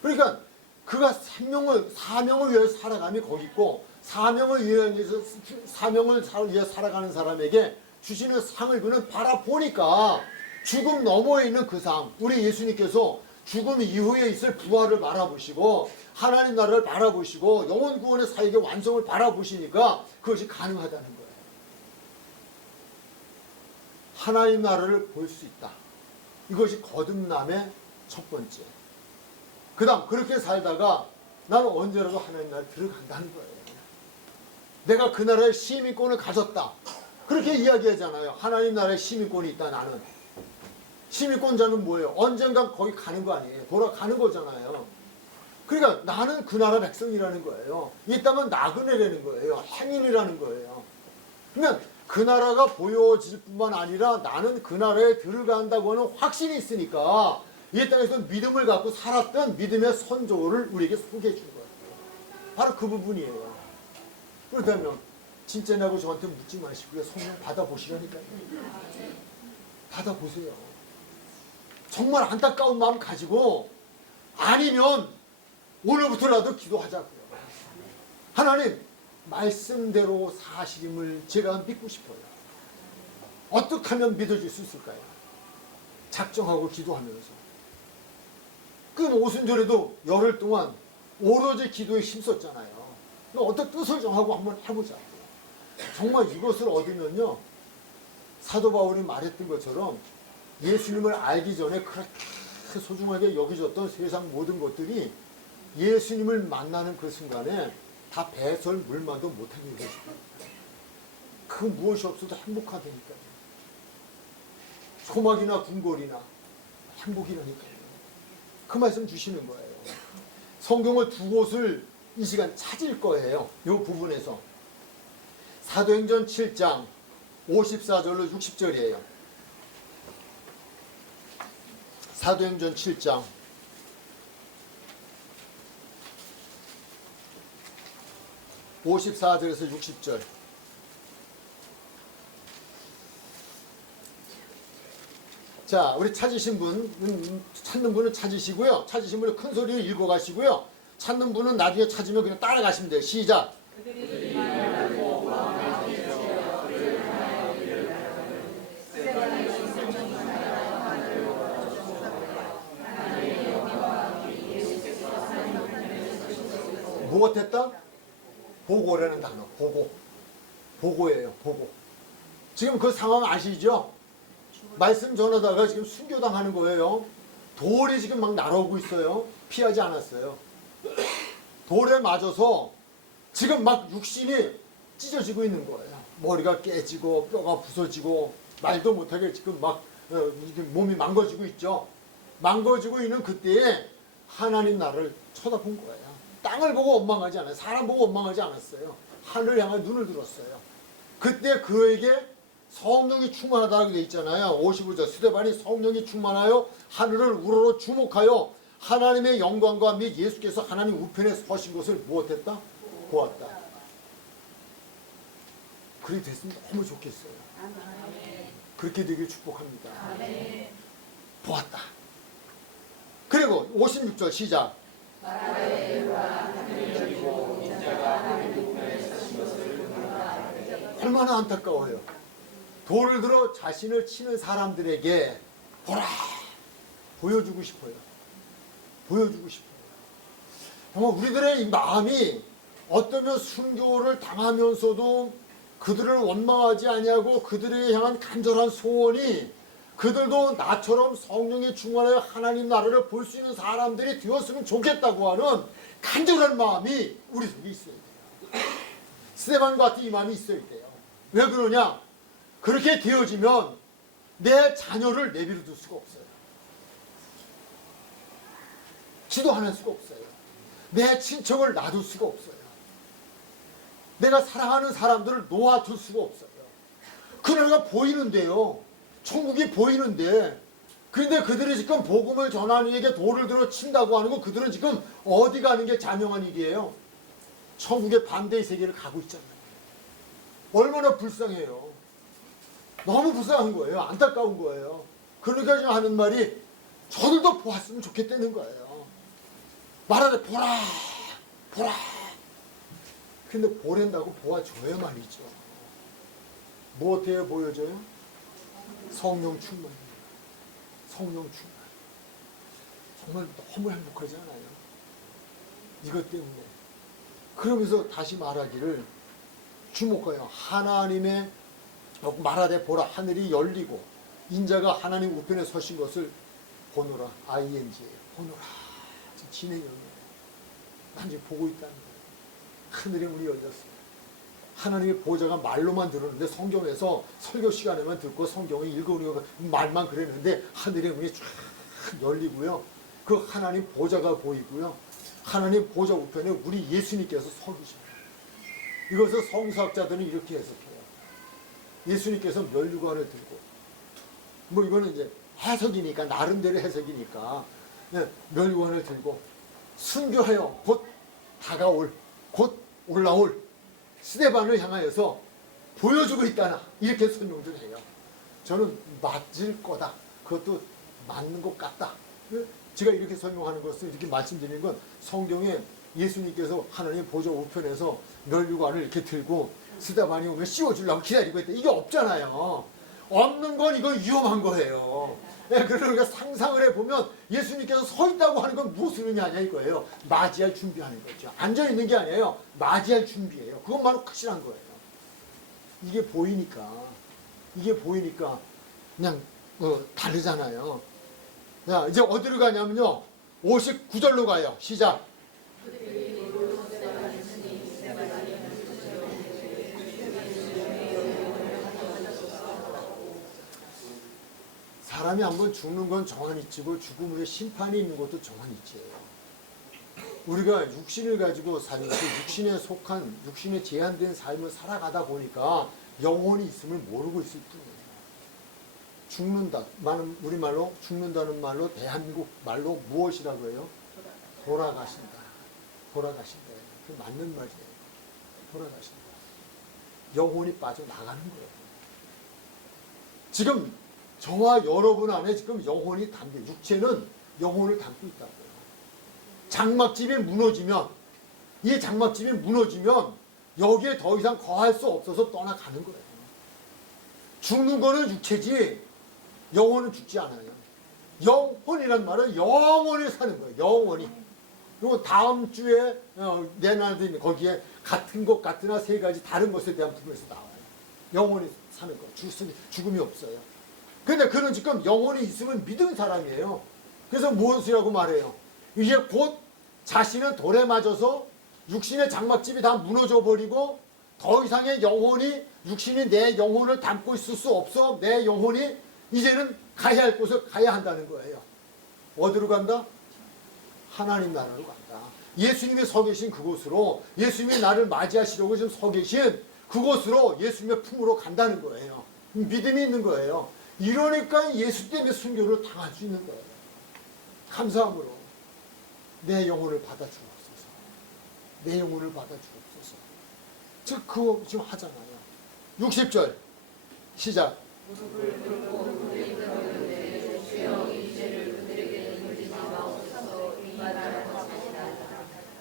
그러니까 그가 사명을 위해서 살아감이 거기 있고, 사명을 위해 살아가는 사람에게 주시는 상을 그는 바라보니까 죽음 너머에 있는 그 상, 우리 예수님께서 죽음 이후에 있을 부활을 바라보시고 하나님 나라를 바라보시고 영혼 구원의 사역의 완성을 바라보시니까 그것이 가능하다는 거예요. 하나님 나라를 볼 수 있다. 이것이 거듭남의 첫 번째. 그 다음 그렇게 살다가 나는 언제라도 하나님 나라에 들어간다는 거예요. 내가 그 나라의 시민권을 가졌다. 그렇게 이야기하잖아요. 하나님 나라의 시민권이 있다. 나는. 시민권자는 뭐예요? 언젠가 거기 가는 거 아니에요. 돌아가는 거잖아요. 그러니까 나는 그 나라 백성이라는 거예요. 이 땅은 나그네라는 거예요. 행인이라는 거예요. 그러면 그 나라가 보여질 뿐만 아니라 나는 그 나라에 들어간다고 하는 확신이 있으니까 이 땅에서 믿음을 갖고 살았던 믿음의 선조를 우리에게 소개해 준 거예요. 바로 그 부분이에요. 그렇다면 진짜냐고 저한테 묻지 마시고요. 성령 받아보시라니까요. 받아보세요. 정말 안타까운 마음 가지고 아니면 오늘부터라도 기도하자고요. 하나님, 말씀대로 사실임을 제가 믿고 싶어요. 어떻게 하면 믿어질 수 있을까요? 작정하고 기도하면서. 그 오순절에도 열흘 동안 오로지 기도에 힘썼잖아요. 어떤 뜻을 정하고 한번 해보자. 정말 이것을 얻으면요, 사도 바울이 말했던 것처럼 예수님을 알기 전에 그렇게 소중하게 여겨졌던 세상 모든 것들이 예수님을 만나는 그 순간에 다 배설 물만도 못하게 되십니다. 그 무엇이 없어도 행복하다니까요. 소막이나 궁궐이나 행복이라니까요. 그 말씀 주시는 거예요. 성경을 두 곳을 이 시간 찾을 거예요. 이 부분에서. 사도행전 7장 54절로 60절이에요. 사도행전 7장 54절에서 60절. 자, 우리 찾으신 분, 찾는 분은 찾으시고요. 찾으신 분은 큰 소리로 읽어가시고요. 찾는 분은 나중에 찾으면 그냥 따라가시면 돼요. 시작. 무엇했다? 보고라는 단어. 보고. 보고예요. 보고. 지금 그 상황 아시죠? 말씀 전하다가 지금 순교당하는 거예요. 돌이 지금 막 날아오고 있어요. 피하지 않았어요. 돌에 맞아서 지금 막 육신이 찢어지고 있는 거예요. 머리가 깨지고 뼈가 부서지고 말도 못하게 지금 막 몸이 망가지고 있죠. 망가지고 있는 그때에 하나님 나를 쳐다본 거예요. 땅을 보고 원망하지 않아요. 사람 보고 원망하지 않았어요. 하늘을 향해 눈을 들었어요. 그때 그에게 성령이 충만하다고 되어 있잖아요. 55절. 스데반이 성령이 충만하여 하늘을 우러러 주목하여 하나님의 영광과 및 예수께서 하나님 우편에 서신 것을 무엇했다? 보았다. 그렇게 됐으면 너무 좋겠어요. 그렇게 되길 축복합니다. 보았다. 그리고 56절 시작. 얼마나 안타까워요. 돌을 들어 자신을 치는 사람들에게 보라! 보여주고 싶어요. 보여주고 싶어요. 정말 우리들의 이 마음이 어떠면 순교를 당하면서도 그들을 원망하지 아니하고 그들에게 향한 간절한 소원이 그들도 나처럼 성령의 충만하여 하나님 나라를 볼 수 있는 사람들이 되었으면 좋겠다고 하는 간절한 마음이 우리 속에 있어야 돼요. 스데반 같은 이 마음이 있어야 돼요. 왜 그러냐? 그렇게 되어지면 내 자녀를 내버려둘 수가 없어요. 기도하는 수가 없어요. 내 친척을 놔둘 수가 없어요. 내가 사랑하는 사람들을 놓아둘 수가 없어요. 그날가 보이는데요. 천국이 보이는데, 그런데 그들이 지금 복음을 전하는 이에게 돌을 들어 친다고 하는 건 그들은 지금 어디 가는 게 자명한 일이에요. 천국의 반대의 세계를 가고 있잖아요. 얼마나 불쌍해요. 너무 불쌍한 거예요. 안타까운 거예요. 그러니까 지금 하는 말이 저들도 보았으면 좋겠다는 거예요. 말하되 보라, 보라. 근데 보낸다고 보아줘야 말이죠. 뭐 어떻게 보여줘요? 성령 충만. 성령 충만. 정말 너무 행복하지 않아요? 이것 때문에. 그러면서 다시 말하기를 주목하여 하나님의 말하되 보라 하늘이 열리고 인자가 하나님 우편에 서신 것을 보노라. ING예요. 보노라. 지금 진행이 없는 거예요. 난 지금 보고 있다는 거예요. 하늘의 문이 열렸어요. 하나님의 보좌가 말로만 들었는데 성경에서 설교 시간에만 듣고 성경을 읽어오는 말만 그랬는데 하늘의 문이 쫙 열리고요. 그 하나님 보좌가 보이고요. 하나님 보좌 우편에 우리 예수님께서 서 계십니다. 이것을 성서학자들은 이렇게 해석해요. 예수님께서 면류관을 들고, 뭐 이거는 이제 해석이니까, 나름대로 해석이니까, 면류관을 들고 순교하여 곧 다가올, 곧 올라올 스데반을 향하여서 보여주고 있다나, 이렇게 설명도 해요. 저는 맞을 거다. 그것도 맞는 것 같다. 제가 이렇게 설명하는 것을 이렇게 말씀드리는 건 성경에 예수님께서 하나님 보좌 우편에서 멸류관을 이렇게 들고 스데반이 오면 씌워주려고 기다리고 있대. 이게 없잖아요. 없는 건 이건 위험한 거예요. 예, 그러니까 상상을 해보면 예수님께서 서 있다고 하는 건 무슨 의미하냐 이거예요. 맞이할 준비하는 거죠. 앉아있는 게 아니에요. 맞이할 준비예요. 그것만으로 확실한 거예요. 이게 보이니까 그냥 다르잖아요. 자, 이제 어디로 가냐면요. 59절로 가요. 시작. 사람이 한번 죽는 건 정한이치고 죽음 후에 심판이 있는 것도 정한이치예요. 우리가 육신을 가지고 살고 육신에 속한 육신에 제한된 삶을 살아가다 보니까 영혼이 있음을 모르고 있을 뿐이에요. 죽는다. 우리말로 죽는다는 말로 대한민국 말로 무엇이라고 해요? 돌아가신다. 돌아가신다. 그 맞는 말이에요. 돌아가신다. 영혼이 빠져나가는 거예요. 지금 저와 여러분 안에 지금 영혼이 담겨, 육체는 영혼을 담고 있다고요. 장막집이 무너지면, 이 장막집이 무너지면 여기에 더 이상 거할 수 없어서 떠나가는 거예요. 죽는 거는 육체지 영혼은 죽지 않아요. 영혼이란 말은 영원히 사는 거예요. 영원히. 그리고 다음 주에 내놔진 거기에 같은 것 같으나 세 가지 다른 것에 대한 부분에서 나와요. 영원히 사는 거. 죽음이 없어요. 근데 그는 지금 영혼이 있으면 믿은 사람이에요. 그래서 무엇이라고 말해요? 이제 곧 자신은 돌에 맞아서 육신의 장막집이 다 무너져 버리고 더 이상의 영혼이 육신이 내 영혼을 담고 있을 수 없어. 내 영혼이 이제는 가야 할 곳을 가야 한다는 거예요. 어디로 간다? 하나님 나라로 간다. 예수님이 서 계신 그곳으로, 예수님이 나를 맞이하시려고 지금 서 계신 그곳으로 예수님의 품으로 간다는 거예요. 믿음이 있는 거예요. 이러니까 예수 때문에 순교를 당할 수 있는 거예요. 감사함으로 내 영혼을 받아주옵소서. 내 영혼을 받아주옵소서. 즉 그거 지금 하잖아요. 60절 시작.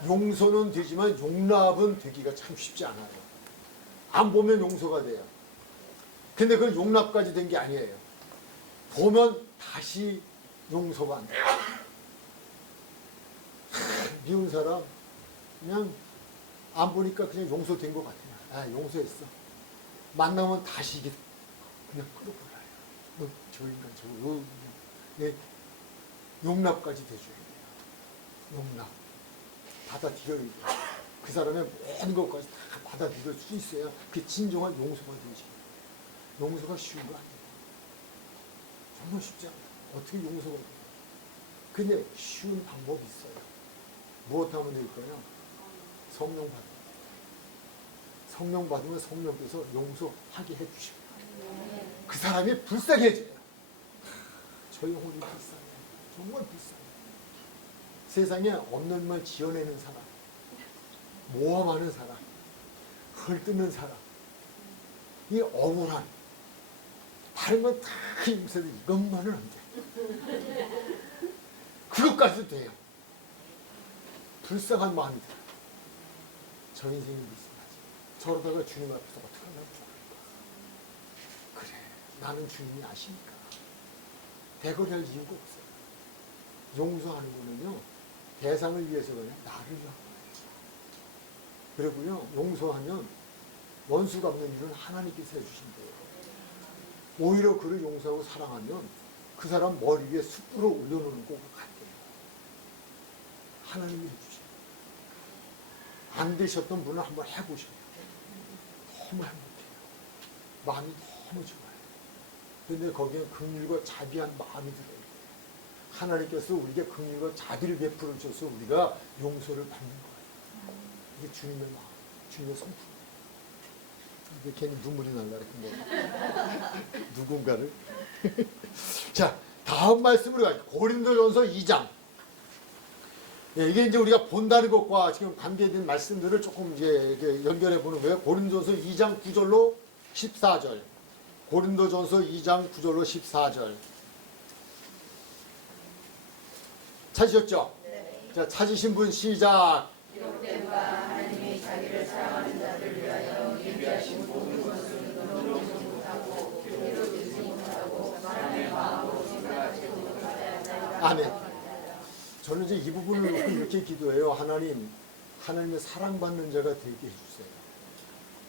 용서는 되지만 용납은 되기가 참 쉽지 않아요. 안 보면 용서가 돼요. 근데 그건 용납까지 된 게 아니에요. 보면 다시 용서가 안 돼요. 미운 사람 그냥 안 보니까 그냥 용서된 것 같아요. 아, 용서했어. 만나면 다시 이게 그냥 끌어버려요. 너 저 인간 저거 네, 용납까지 돼줘야 돼요. 용납. 받아들여야 돼요. 그 사람의 모든 것까지 다 받아들일 수 있어야 그게 진정한 용서가 되지. 용서가 쉬운 거 아니에요. 정말 쉽지 않아요. 어떻게 용서가 돼요? 근데 쉬운 방법이 있어요. 무엇 하면 될까요? 성령 받으면 돼요. 성령 받으면 성령께서 용서하게 해주십니다. 그 사람이 불쌍해져요. 저 영혼이 불쌍해. 정말 불쌍해. 세상에 없는 말 지어내는 사람, 모함하는 사람, 헐뜯는 사람, 이 억울한, 다른 건 다 용서해도 이것만은 안 돼. 그것까지도 돼요. 불쌍한 마음이 들어요. 저 인생이 불쌍하지. 저러다가 주님 앞에서 어떻게 하나 죽을까. 그래, 나는 주님이 아시니까. 대거리할 이유가 없어요. 용서하는 거는요, 대상을 위해서가 아니라 나를 위한 거예요. 그리고요, 용서하면 원수 갚는 일은 하나님께서 해주신대요. 오히려 그를 용서하고 사랑하면 그 사람 머리 위에 숯불을 올려놓는 것과 같대요. 하나님이 해주셔요. 안 되셨던 분은 한번 해보셔요. 너무 행복해요. 마음이 너무 좋아요. 그런데 거기에 긍휼과 자비한 마음이 들어요. 하나님께서 우리에게 긍휼과 자비를 베풀어 주셔서 우리가 용서를 받는 거예요. 이게 주님의 마음, 주님의 성품. 이게 괜히 눈물이 날라 그랬던 누군가를. 자, 다음 말씀으로 가요. 고린도전서 2장. 예, 이게 이제 우리가 본다는 것과 지금 관계된 말씀들을 조금 이제 연결해 보는 거예요. 고린도전서 2장 9절로 14절. 고린도전서 2장 9절로 14절. 찾으셨죠? 네. 자, 찾으신 분 시작. 기록된 바 하나님이 자기를 사랑하는 자를 위하여 예비하신 모든 것을 눈으로 보지 못하고 귀로 듣지 못하고 사람의 마음으로 생각하지 못하였다. 아멘. 저는 이제 이 부분을 놓고 이렇게 기도해요. 하나님의 사랑받는 자가 되게 해주세요.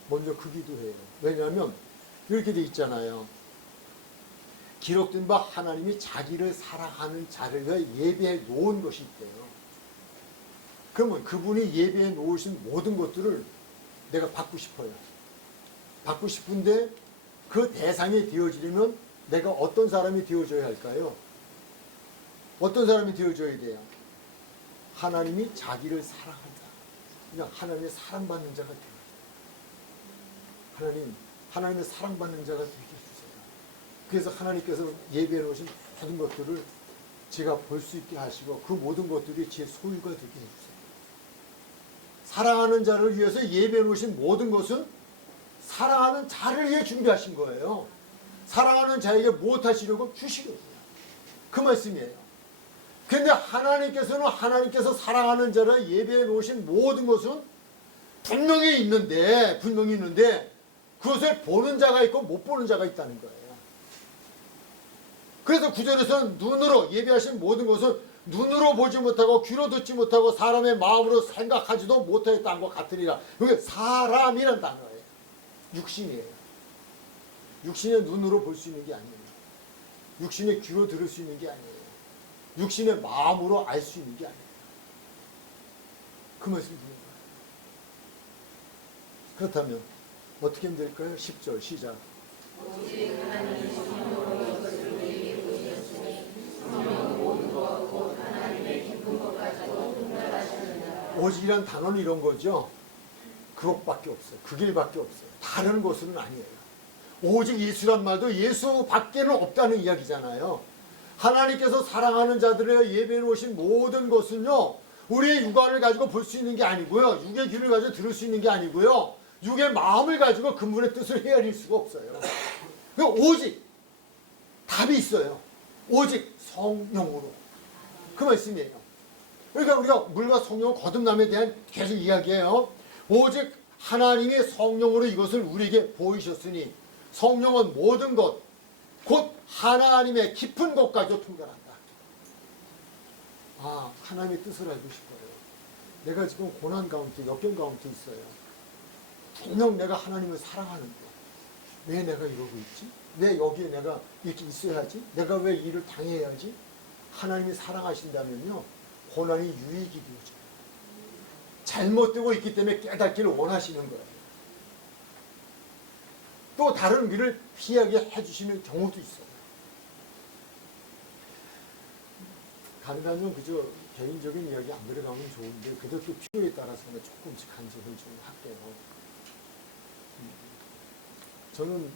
먼저 그 기도해요. 왜냐하면 이렇게 돼 있잖아요. 기록된 바 하나님이 자기를 사랑하는 자를 위해 예배해 놓은 것이 있대요. 그러면 그분이 예배해 놓으신 모든 것들을 내가 받고 싶어요. 받고 싶은데 그 대상이 되어지려면 내가 어떤 사람이 되어줘야 할까요? 어떤 사람이 되어줘야 돼요? 하나님이 자기를 사랑한다. 그냥 하나님의 사랑받는 자가 되어요. 하나님의 사랑받는 자가 되게 해주세요. 그래서 하나님께서 예배해 놓으신 모든 것들을 제가 볼 수 있게 하시고 그 모든 것들이 제 소유가 되게 해주세요. 사랑하는 자를 위해서 예배해 놓으신 모든 것은 사랑하는 자를 위해 준비하신 거예요. 사랑하는 자에게 무엇하시려고 주시거든요. 그 말씀이에요. 그런데 하나님께서 사랑하는 자를 예배해 놓으신 모든 것은 분명히 있는데 그것을 보는 자가 있고 못 보는 자가 있다는 거예요. 그래서 구절에서는 눈으로 예배하신 모든 것은 눈으로 보지 못하고 귀로 듣지 못하고 사람의 마음으로 생각하지도 못하였다는 것 같으리라. 이게 사람이란 단어예요. 육신이에요. 육신의 눈으로 볼 수 있는 게 아니에요. 육신의 귀로 들을 수 있는 게 아니에요. 육신의 마음으로 알 수 있는 게 아니에요. 그 말씀 드리는 거예요. 그렇다면 어떻게 하면 될까요? 10절 시작. 오직 하나님의 성령으로 이것을 우리에게 보이셨으니 성령은 모든 것 곧 하나님의 깊은 것까지도 통달하시느니라. 오직이란 단어는 이런 거죠. 그것밖에 없어요. 그 길밖에 없어요. 다른 것은 아니에요. 오직 예수란 말도 예수밖에는 없다는 이야기잖아요. 하나님께서 사랑하는 자들의 예배해 놓으신 모든 것은요, 우리의 육안을 가지고 볼 수 있는 게 아니고요, 육의 귀를 가지고 들을 수 있는 게 아니고요, 육의 마음을 가지고 그분의 뜻을 헤아릴 수가 없어요. 오직 답이 있어요. 오직 성령으로. 그 말씀이에요. 그러니까 우리가 물과 성령 거듭남에 대한 계속 이야기해요. 오직 하나님의 성령으로 이것을 우리에게 보이셨으니 성령은 모든 것 곧 하나님의 깊은 것까지 통달한다. 아, 하나님의 뜻을 알고 싶어요. 내가 지금 고난 가운데, 역경 가운데 있어요. 분명 내가 하나님을 사랑하는데 왜 내가 이러고 있지? 왜 여기에 내가 이렇게 있어야지? 내가 왜 일을 당해야지? 하나님이 사랑하신다면요, 고난이 유익이 되어져요. 잘못되고 있기 때문에 깨닫기를 원하시는 거예요. 또 다른 길을 피하게 해주시는 경우도 있어요. 가능하면 그저 개인적인 이야기 안 들어가면 좋은데 그래도 또 필요에 따라서는 조금씩 간섭을 좀 할게요. 저는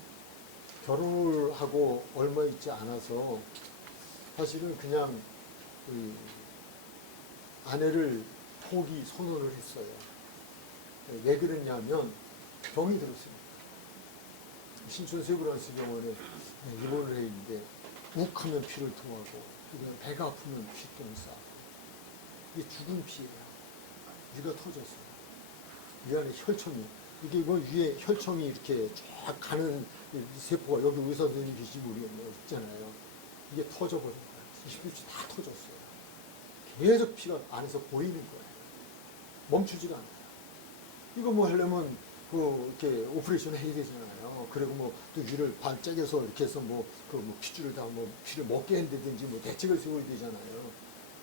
결혼을 하고 얼마 있지 않아서 사실은 그냥 아내를 포기 선언을 했어요. 왜 그랬냐면 병이 들었습니다. 신촌세브란스병원에 입원을 해 있는데 욱하면 피를 토하고 배가 아프면 피똥 싸고 이게 죽은 피예요. 위가 터졌어요. 위 안에 혈청이 이게 뭐 위에 혈청이 이렇게 쫙 가는 세포가 여기 의사들이 계신지 모르겠네요. 있잖아요. 이게 터져버린 거예요. 20cm 다 터졌어요. 계속 피가 안에서 보이는 거예요. 멈추지가 않아요. 이거 뭐 하려면 이렇게 오퍼레이션 해야 되잖아요. 그리고 뭐 또 위를 반짝여서 이렇게 해서 핏줄을 다 피를 먹게 한다든지 대책을 세워야 되잖아요.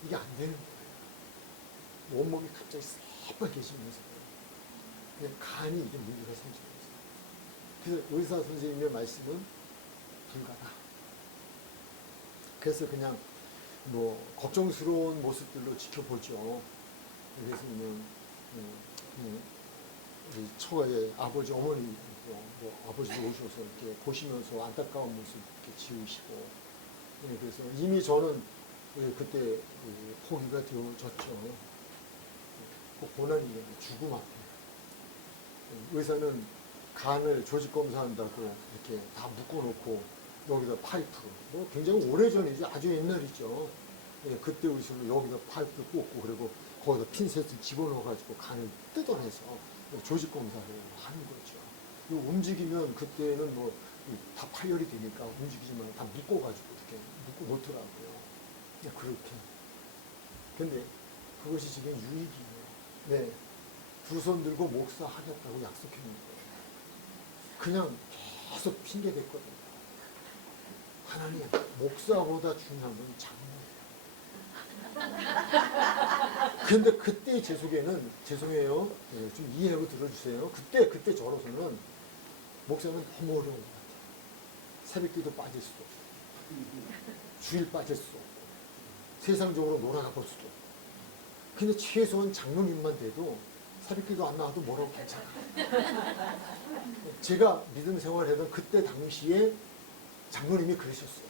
이게 안 되는 거예요. 온몸이 갑자기 새빨개지면서 그냥 간이 이게 문제가 생기는 거예요. 그래서 의사 선생님의 말씀은 불가다. 그래서 그냥 걱정스러운 모습들로 지켜보죠. 그래서 우리 처가에 아버지, 어머니, 아버지도 오셔서 이렇게 보시면서 안타까운 모습 이렇게 지으시고, 그래서 이미 저는 그때 포기가 되어졌죠. 고난이 죽음 앞에. 의사는 간을 조직 검사한다고 이렇게 다 묶어놓고 여기다 파이프로, 굉장히 오래전이죠. 아주 옛날이죠. 그때 의사는 여기다 파이프를 꽂고 그리고 거기다 핀셋을 집어넣어가지고 간을 뜯어내서 조직 검사를 하는 거죠. 움직이면 그때는 뭐 다 파열이 되니까 움직이지만 다 묶어가지고 이렇게 묶어 놓더라고요. 그렇게. 근데 그것이 지금 유익이에요. 네. 두 손 들고 목사하겠다고 약속했는데 그냥 계속 핑계댔거든요. 하나님, 목사보다 중요한 건 장로예요. 근데 그때 제 속에는, 죄송해요. 네, 좀 이해하고 들어주세요. 그때 저로서는 목사는 너무 어려운 것 같아요. 새벽기도 빠질 수도 없고, 주일 빠질 수도 없고, 세상적으로 놀아가 볼 수도 없고. 근데 최소한 장로님만 돼도 새벽기도 안 나와도 뭐라고 괜찮아. 제가 믿음 생활하던 그때 당시에 장로님이 그러셨어요.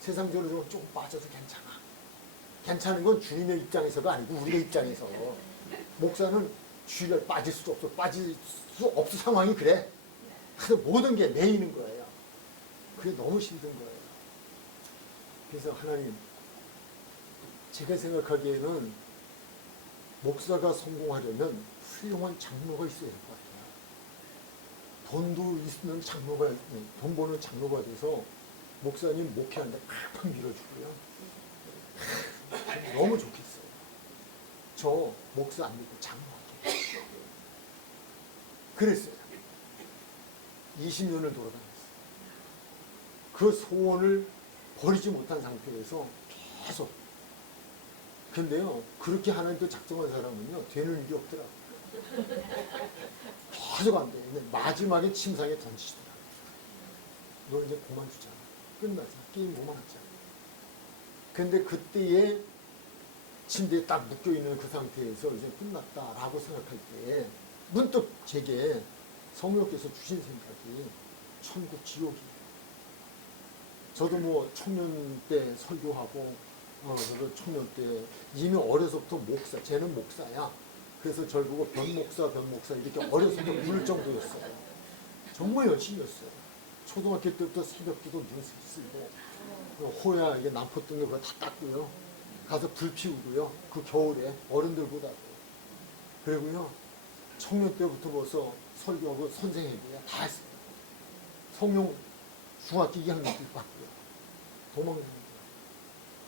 세상적으로 조금 빠져도 괜찮아. 괜찮은 건 주님의 입장에서가 아니고 우리의 입장에서. 목사는 주일에 빠질 수도 없어. 빠질 수 없을 상황이 그래. 그래서 모든 게 매이는 거예요. 그게 너무 힘든 거예요. 그래서 하나님, 제가 생각하기에는 목사가 성공하려면 훌륭한 장로가 있어야 될 것 같아요. 돈도 있으면 장로가, 돈 버는 장로가 돼서 목사님 목회하는데 팍팍 밀어주고요. 너무 좋겠어요. 저 목사 안 믿고 장로할게요. 그랬어요. 20년을 돌아다녔어요. 그 소원을 버리지 못한 상태에서 계속. 근데요, 그렇게 하나님도 작정한 사람은요, 되는 일이 없더라고요. 계속 안 돼요. 근데 마지막에 침상에 던지시더라고요. 너 이제 그만두잖아. 끝나자. 게임 그만하자. 근데 그때에 침대에 딱 묶여있는 그 상태에서 이제 끝났다라고 생각할 때 문득 제게 성령께서 주신 생각이 천국 지옥이에요. 저도 뭐 청년 때 설교하고 저도 청년 때 이미 어려서부터 목사, 쟤는 목사야. 그래서 저를 보고 변 목사 이렇게 어려서부터 부를 정도였어요. 정말 열심히 했어요. 초등학교 때부터 새벽기도 눈 쓰고 호야 이게 남포동에 그거 다 닦고요. 가서 불 피우고요. 그 겨울에 어른들보다도. 그리고요. 청년 때부터 벌써 설교하고 선생님이야 다 했어요. 성령 중학교 2학년 때 받고요. 도망가는 거예요.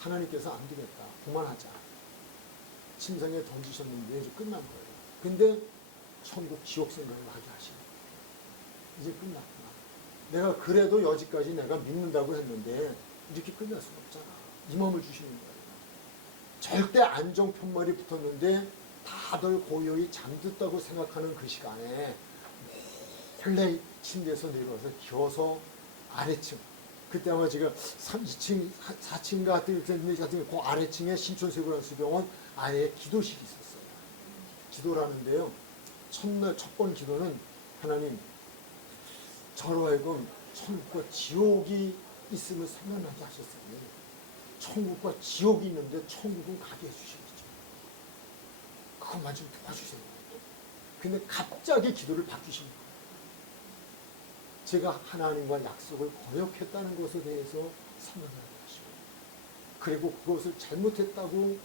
하나님께서 안 되겠다. 그만하자. 침상에 던지셨는데 이제 끝난 거예요. 근데 천국 지옥 생각을 하게 하시는 거예요. 이제 끝났구나. 내가 그래도 여지까지 내가 믿는다고 했는데 이렇게 끝날 수가 없잖아. 이 마음을 주시는 거예요. 절대 안정 편말이 붙었는데 다들 고요히 잠듣다고 생각하는 그 시간에 몰래 침대에서 내려와서 기어서 아래층, 그때 아마 제가 2층, 4층 같은 그 아래층에 신촌세브란스병원 안에 기도실이 있었어요. 기도를 하는데요. 첫날 첫 번 기도는 하나님, 저로 하여금 천국과 지옥이 있으면 생각나게 하셨으니 천국과 지옥이 있는데 천국은 가게 해주시겠죠. 그것만 좀 도와주세요. 근데 갑자기 기도를 바뀌시는 거예요. 제가 하나님과 약속을 거역했다는 것에 대해서 생각을 하시고, 그리고 그것을 잘못했다고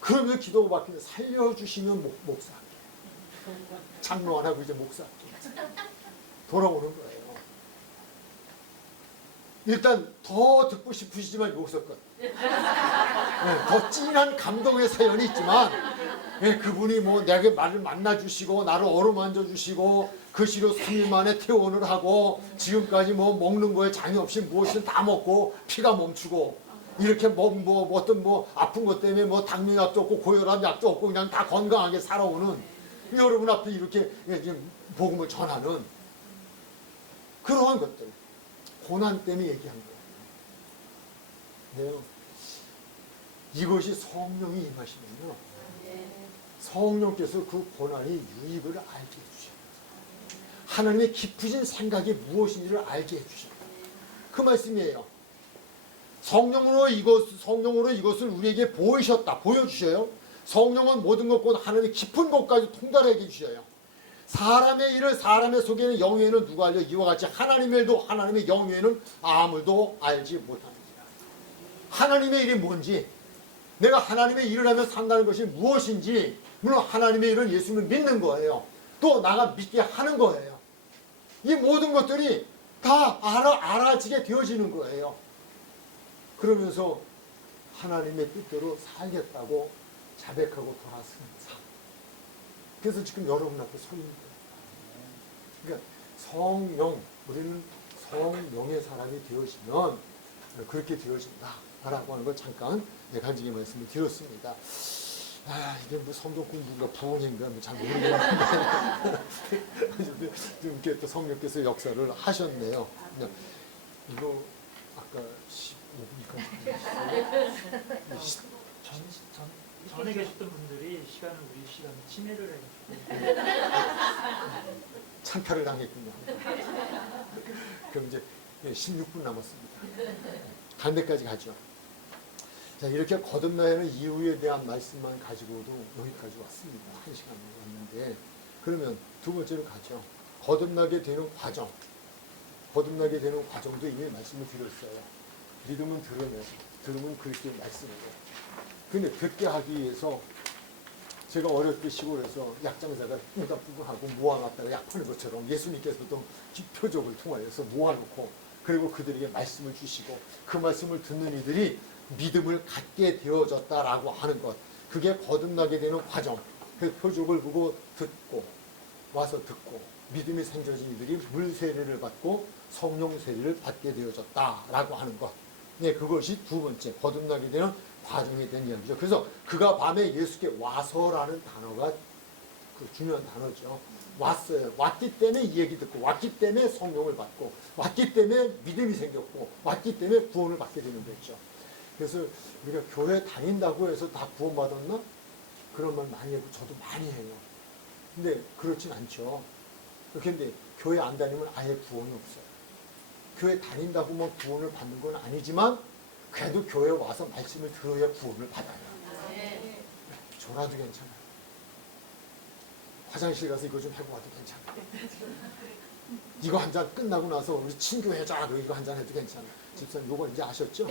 그러면서 기도가 바뀌면 살려주시면 목사할게요. 장로 안 하고 이제 목사할게요. 돌아오는 거예요. 일단 더 듣고 싶으시지만 여기서 끝. 네, 더 진한 감동의 사연이 있지만 그분이 뭐 내게 말을 만나주시고 나를 어루만져 주시고 그 시로 3일 만에 퇴원을 하고 지금까지 뭐 먹는 거에 장이 없이 무엇이든 다 먹고 피가 멈추고 이렇게 어떤 아픈 것 때문에 뭐 당뇨약도 없고 고혈압 약도 없고 그냥 다 건강하게 살아오는 여러분 앞에 이렇게 복음을 전하는 그러한 것들, 고난 때문에 얘기한 거예요. 네. 이것이 성령이 임하시면요, 성령께서 그 고난이 유익을 알게 해주셔요. 하나님의 깊으신 생각이 무엇인지를 알게 해주셔요. 그 말씀이에요. 성령으로 이것을 우리에게 보여주셔요. 성령은 모든 것보다 하나님의 깊은 것까지 통달하게 해주셔요. 사람의 일을 사람의 속에는 영예는 누가 알려? 이와 같이 하나님의 일도 하나님의 영예는 아무도 알지 못합니다. 하나님의 일이 뭔지 내가 하나님의 일을 하며 산다는 것이 무엇인지, 물론 하나님의 일은 예수님을 믿는 거예요. 또 나가 믿게 하는 거예요. 이 모든 것들이 다 알아지게 되어지는 거예요. 그러면서 하나님의 뜻대로 살겠다고 자백하고 돌아선 삶. 그래서 지금 여러분 앞에 서 있는 거예요. 그러니까 성령, 우리는 성령의 사람이 되어지면 그렇게 되어진다라고 하는 걸 잠깐 간증의 말씀을 드렸습니다. 이게 뭐 성경 공부가 부흥인가 잘 모르겠는데 이렇게 또 성령께서 역사를 하셨네요. 이거 아까 15분이니까 전에 계셨던 분들이 시간을 우리 시간을 침해를 해가지고 찬탈을 당했군요. 그럼 이제 16분 남았습니다. 간 데까지 가죠. 자, 이렇게 거듭나야 하는 이유에 대한 말씀만 가지고도 여기까지 왔습니다. 1시간 왔는데, 그러면 두 번째로 가죠. 거듭나게 되는 과정. 거듭나게 되는 과정도 이미 말씀을 드렸어요. 믿음은 들으면 그렇게 말씀해요. 근데 듣게 하기 위해서 제가 어렸을 때 시골에서 약장사가 뿌다뿌다하고 모아놨다가 약 파는 것처럼 예수님께서도 표적을 통하여서 모아놓고 그리고 그들에게 말씀을 주시고 그 말씀을 듣는 이들이 믿음을 갖게 되어졌다라고 하는 것. 그게 거듭나게 되는 과정. 그 표적을 보고 듣고 와서 듣고 믿음이 생겨진 이들이 물 세례를 받고 성령 세례를 받게 되어졌다라고 하는 것. 네, 그것이 두 번째 거듭나게 되는 과정에 대한 이야기죠. 그래서 그가 밤에 예수께 와서라는 단어가 그 중요한 단어죠. 왔어요. 왔기 때문에 이 얘기 듣고 왔기 때문에 성령을 받고 왔기 때문에 믿음이 생겼고 왔기 때문에 구원을 받게 되는 거죠. 그래서 우리가 교회 다닌다고 해서 다 구원받았나? 그런 말 많이 하고 저도 많이 해요. 근데 그렇진 않죠. 그런데 교회 안 다니면 아예 구원이 없어요. 교회 다닌다고만 구원을 받는 건 아니지만 그래도 교회 와서 말씀을 들어야 구원을 받아요. 저라도 괜찮아요. 화장실 가서 이거 좀 해고 와도 괜찮아요. 이거 한 잔 끝나고 나서 우리 친교회자 이거 한 잔 해도 괜찮아요. 집사님 이거 이제 아셨죠?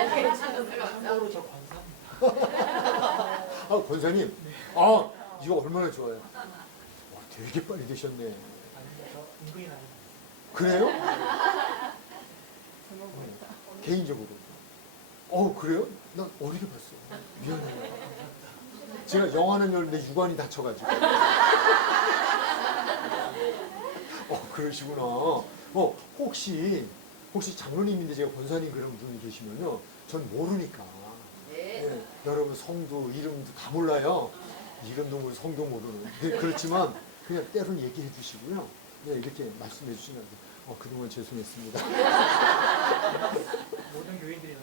참고로 저 권사입니다. 권사님, 이거 얼마나 좋아요. 되게 빨리 되셨네. 아닙니다. 저 은근히 나요. 그래요? 개인적으로. 그래요? 난 어리게 봤어. 미안해요. 제가 영화는 열는데 유관이 다쳐가지고. 그러시구나. 혹시 장로님인데 제가 권사님 그런 분이 계시면요. 전 모르니까. 네, 여러분 성도 이름도 다 몰라요. 이름도 모르고 성도 모르는. 네, 그렇지만 그냥 때로는 얘기해 주시고요. 네, 이렇게 말씀해 주시면 그동안 죄송했습니다. 모든 교인들이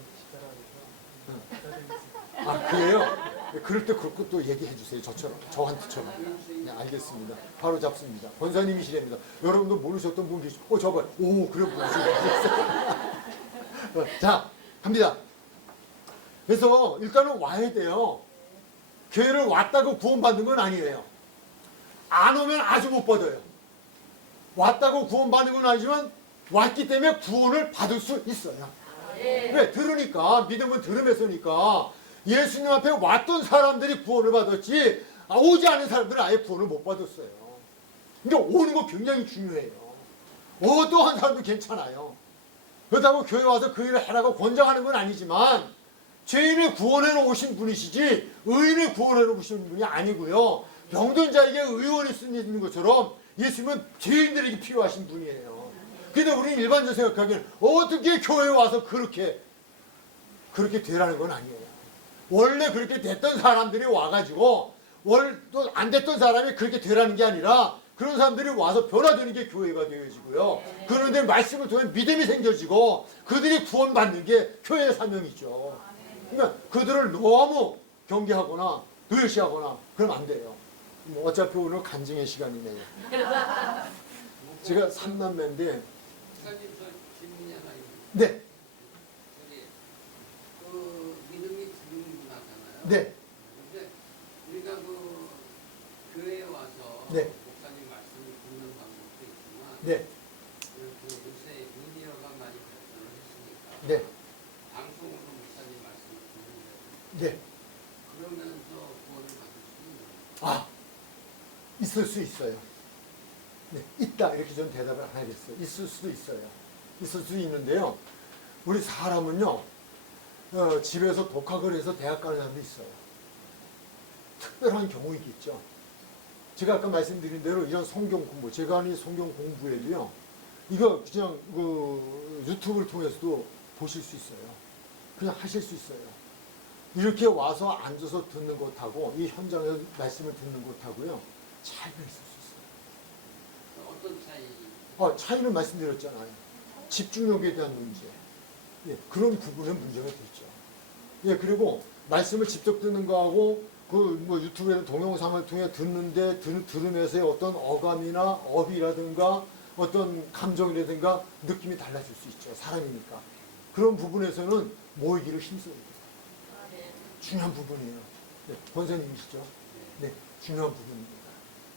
아, 따라하셔서 그래요? 네, 그럴 때 그렇고 또 얘기해 주세요. 저한테처럼. 네, 알겠습니다. 바로 잡습니다. 권사님이시랍니다. 여러분도 모르셨던 분 계시고, 저거, 그래, 모르셨어요. 자, 갑니다. 그래서 일단은 와야 돼요. 교회를 왔다고 구원받는 건 아니에요. 안 오면 아주 못 받아요. 왔다고 구원받는 건 아니지만 왔기 때문에 구원을 받을 수 있어요. 왜? 들으니까, 믿음은 들음에서니까 예수님 앞에 왔던 사람들이 구원을 받았지 오지 않은 사람들은 아예 구원을 못 받았어요. 그러니까 오는 거 굉장히 중요해요. 어떠한 사람도 괜찮아요. 그렇다고 교회 와서 그 일을 하라고 권장하는 건 아니지만 죄인을 구원해 오신 분이시지 의인을 구원해 오신 분이 아니고요. 병든 자에게 의원이 쓰는 것처럼 예수님은 죄인들에게 필요하신 분이에요. 근데 우리는 일반적으로 생각하기에는 어떻게 교회에 와서 그렇게 되라는 건 아니에요. 원래 그렇게 됐던 사람들이 와가지고 또 안 됐던 사람이 그렇게 되라는 게 아니라 그런 사람들이 와서 변화되는 게 교회가 되어지고요. 그런데 말씀을 통해 믿음이 생겨지고 그들이 구원받는 게 교회의 사명이죠. 그러니까 그들을 너무 경계하거나 도외시하거나 그러면 안 돼요. 어차피 오늘 간증의 시간이네요. 제가 3남매인데 목사님 저 질문이 하나 있는데 네. 그 믿음이 들음하잖아요. 네. 근데 우리가 교회에 와서 네. 목사님 말씀을 듣는 방법도 있지만 네. 있을 수 있어요. 네, 있다 이렇게 좀 대답을 안 하겠어요. 있을 수도 있어요. 있을 수 있는데요. 우리 사람은요, 집에서 독학을 해서 대학 가는 사람도 있어요. 특별한 경우이겠죠. 제가 아까 말씀드린 대로 이런 성경 공부, 제가 하는 이 성경 공부에도요, 이거 그냥 그 유튜브를 통해서도 보실 수 있어요. 그냥 하실 수 있어요. 이렇게 와서 앉아서 듣는 것하고 이 현장에서 말씀을 듣는 것하고요, 차이가 있을 수 있어요. 어떤 차이? 차이는 말씀드렸잖아요. 집중력에 대한 문제. 예, 그런 부분에 문제가 되죠. 예, 그리고 말씀을 직접 듣는 거하고 그 뭐 유튜브에는 동영상을 통해 듣는데 들으면서의 어떤 어감이나 어휘라든가 어떤 감정이라든가 느낌이 달라질 수 있죠. 사람이니까. 그런 부분에서는 모이기를 힘써야 돼요. 중요한 부분이에요. 네, 권사님이시죠? 네, 중요한 부분입니다.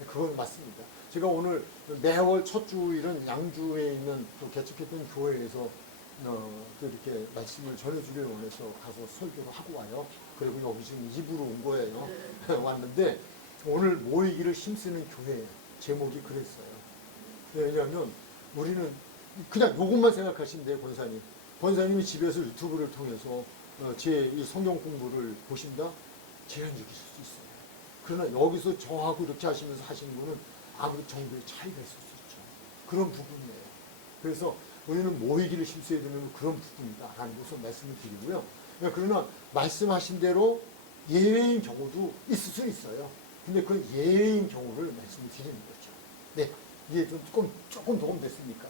네, 그건 맞습니다. 제가 오늘 매월 첫 주일은 양주에 있는 또 개척했던 교회에서 또 이렇게 말씀을 전해주길 원해서 가서 설교를 하고 와요. 그리고 여기 지금 입으로 온 거예요. 왔는데 오늘 모이기를 힘쓰는 교회 제목이 그랬어요. 네, 왜냐하면 우리는 그냥 요것만 생각하시면 돼요, 권사님. 권사님이 집에서 유튜브를 통해서 제 이 성경 공부를 보신다? 제한적이실 수 있어요. 그러나 여기서 저하고 이렇게 하시면서 하시는 분은 아무리 정도의 차이가 있을 수 있죠. 그런 부분이에요. 그래서 우리는 모이기를 힘써야 되는 그런 부분이다 라는 것을 말씀을 드리고요. 그러나 말씀하신 대로 예외인 경우도 있을 수 있어요. 근데 그 예외인 경우를 말씀을 드리는 거죠. 네, 이게 조금 도움됐습니까?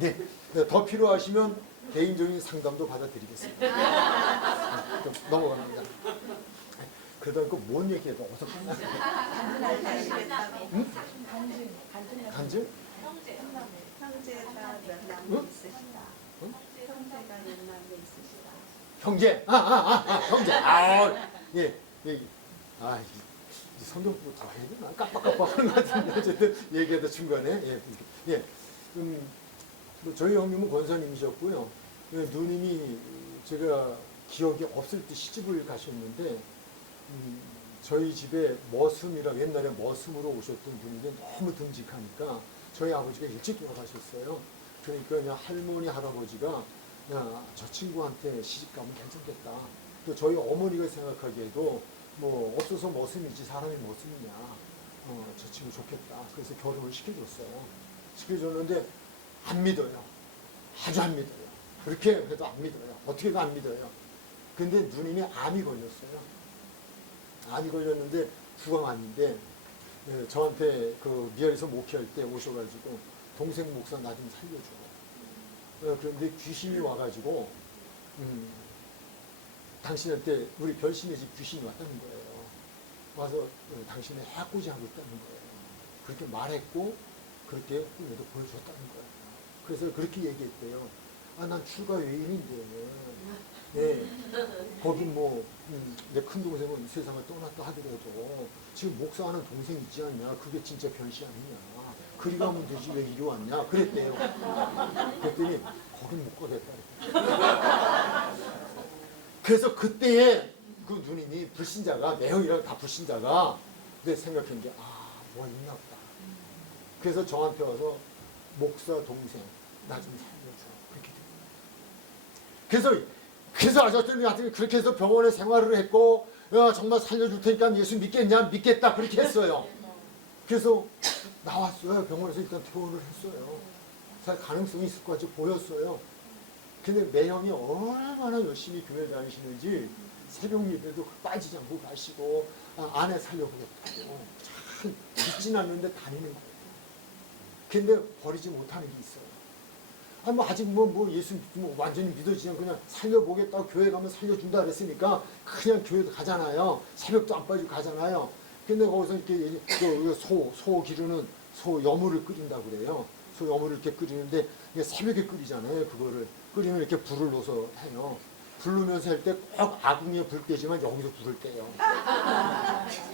네. 네, 더 필요하시면 개인적인 상담도 받아드리겠습니다. 좀 넘어갑니다. 그러다 뭔 얘기해도 어디서 끝나요? 응? 간증? 형제가 몇 남매 응? 있으시다. 응? 형제가 몇 남매 있으시다. 형제. 형제. 예. 이 성경 공부 다 해야 되나? 깜빡깜빡 하는 것 같은데, 어쨌든 얘기하다 중간에. 예. 뭐 저희 형님은 권사님이셨고요. 누님이 제가 기억이 없을 때 시집을 가셨는데, 저희 집에 머슴이라고 옛날에 머슴으로 오셨던 분인데 너무 듬직하니까 저희 아버지가 일찍 돌아가셨어요. 그러니까 그냥 할머니, 할아버지가 야, 저 친구한테 시집 가면 괜찮겠다. 또 저희 어머니가 생각하기에도 뭐 없어서 머슴이지 사람이 머슴이냐. 저 친구 좋겠다. 그래서 결혼을 시켜줬어요. 시켜줬는데 안 믿어요. 아주 안 믿어요. 그렇게 해도 안 믿어요. 어떻게 해도 안 믿어요. 근데 누님이 암이 걸렸어요. 암이 걸렸는데 부강암인데 저한테 그 미아리에서 목회할 때 오셔가지고 동생 목사 나 좀 살려줘. 그런데 귀신이 와가지고 당신한테 우리 별신의 집 귀신이 왔다는 거예요. 와서 당신의 해코지 하고 있다는 거예요. 그렇게 말했고 그렇게 꿈에도 보여줬다는 거예요. 그래서 그렇게 얘기했대요. 난 출가 외인인데 네. 거기 뭐 내 큰 동생은 세상을 떠났다 하더라도 지금 목사하는 동생 있지 않냐? 그게 진짜 변시 아니냐? 그리 가면 되지 왜 이리 왔냐? 그랬대요. 그랬더니 거긴 못 가겠다. 그래서 그때에 그 누님이 불신자가 매형이랑 다 불신자가 내 생각한 게 뭐 있나 보다. 그래서 저한테 와서 목사 동생 나 좀 살려줘. 그렇게 된 거예요. 그래서 아저씨들한테 그렇게 해서 병원에 생활을 했고 야 정말 살려줄 테니까 예수 믿겠냐? 믿겠다 그렇게 했어요. 그래서 나왔어요. 병원에서 일단 퇴원을 했어요. 가능성이 있을 것 같이 보였어요. 근데 매형이 얼마나 열심히 교회 다니시는지 새벽 예배도 빠지지 않고 가시고 아내 살려보겠다고 참 믿진 않는데 다니는 거예요. 근데 버리지 못하는 게 있어요. 뭐 아직 뭐 예수 완전히 믿어지지 않고 그냥 살려보겠다고 교회 가면 살려준다 그랬으니까 그냥 교회도 가잖아요. 새벽도 안 빠지고 가잖아요. 근데 거기서 이렇게 소 기르는 소 여물을 끓인다고 그래요. 소 여물을 이렇게 끓이는데 새벽에 끓이잖아요. 그거를 끓이면 이렇게 불을 넣어서 해요. 부르면서 할 때 꼭 아궁이에 불 떼지만 여기서 불을 떼요.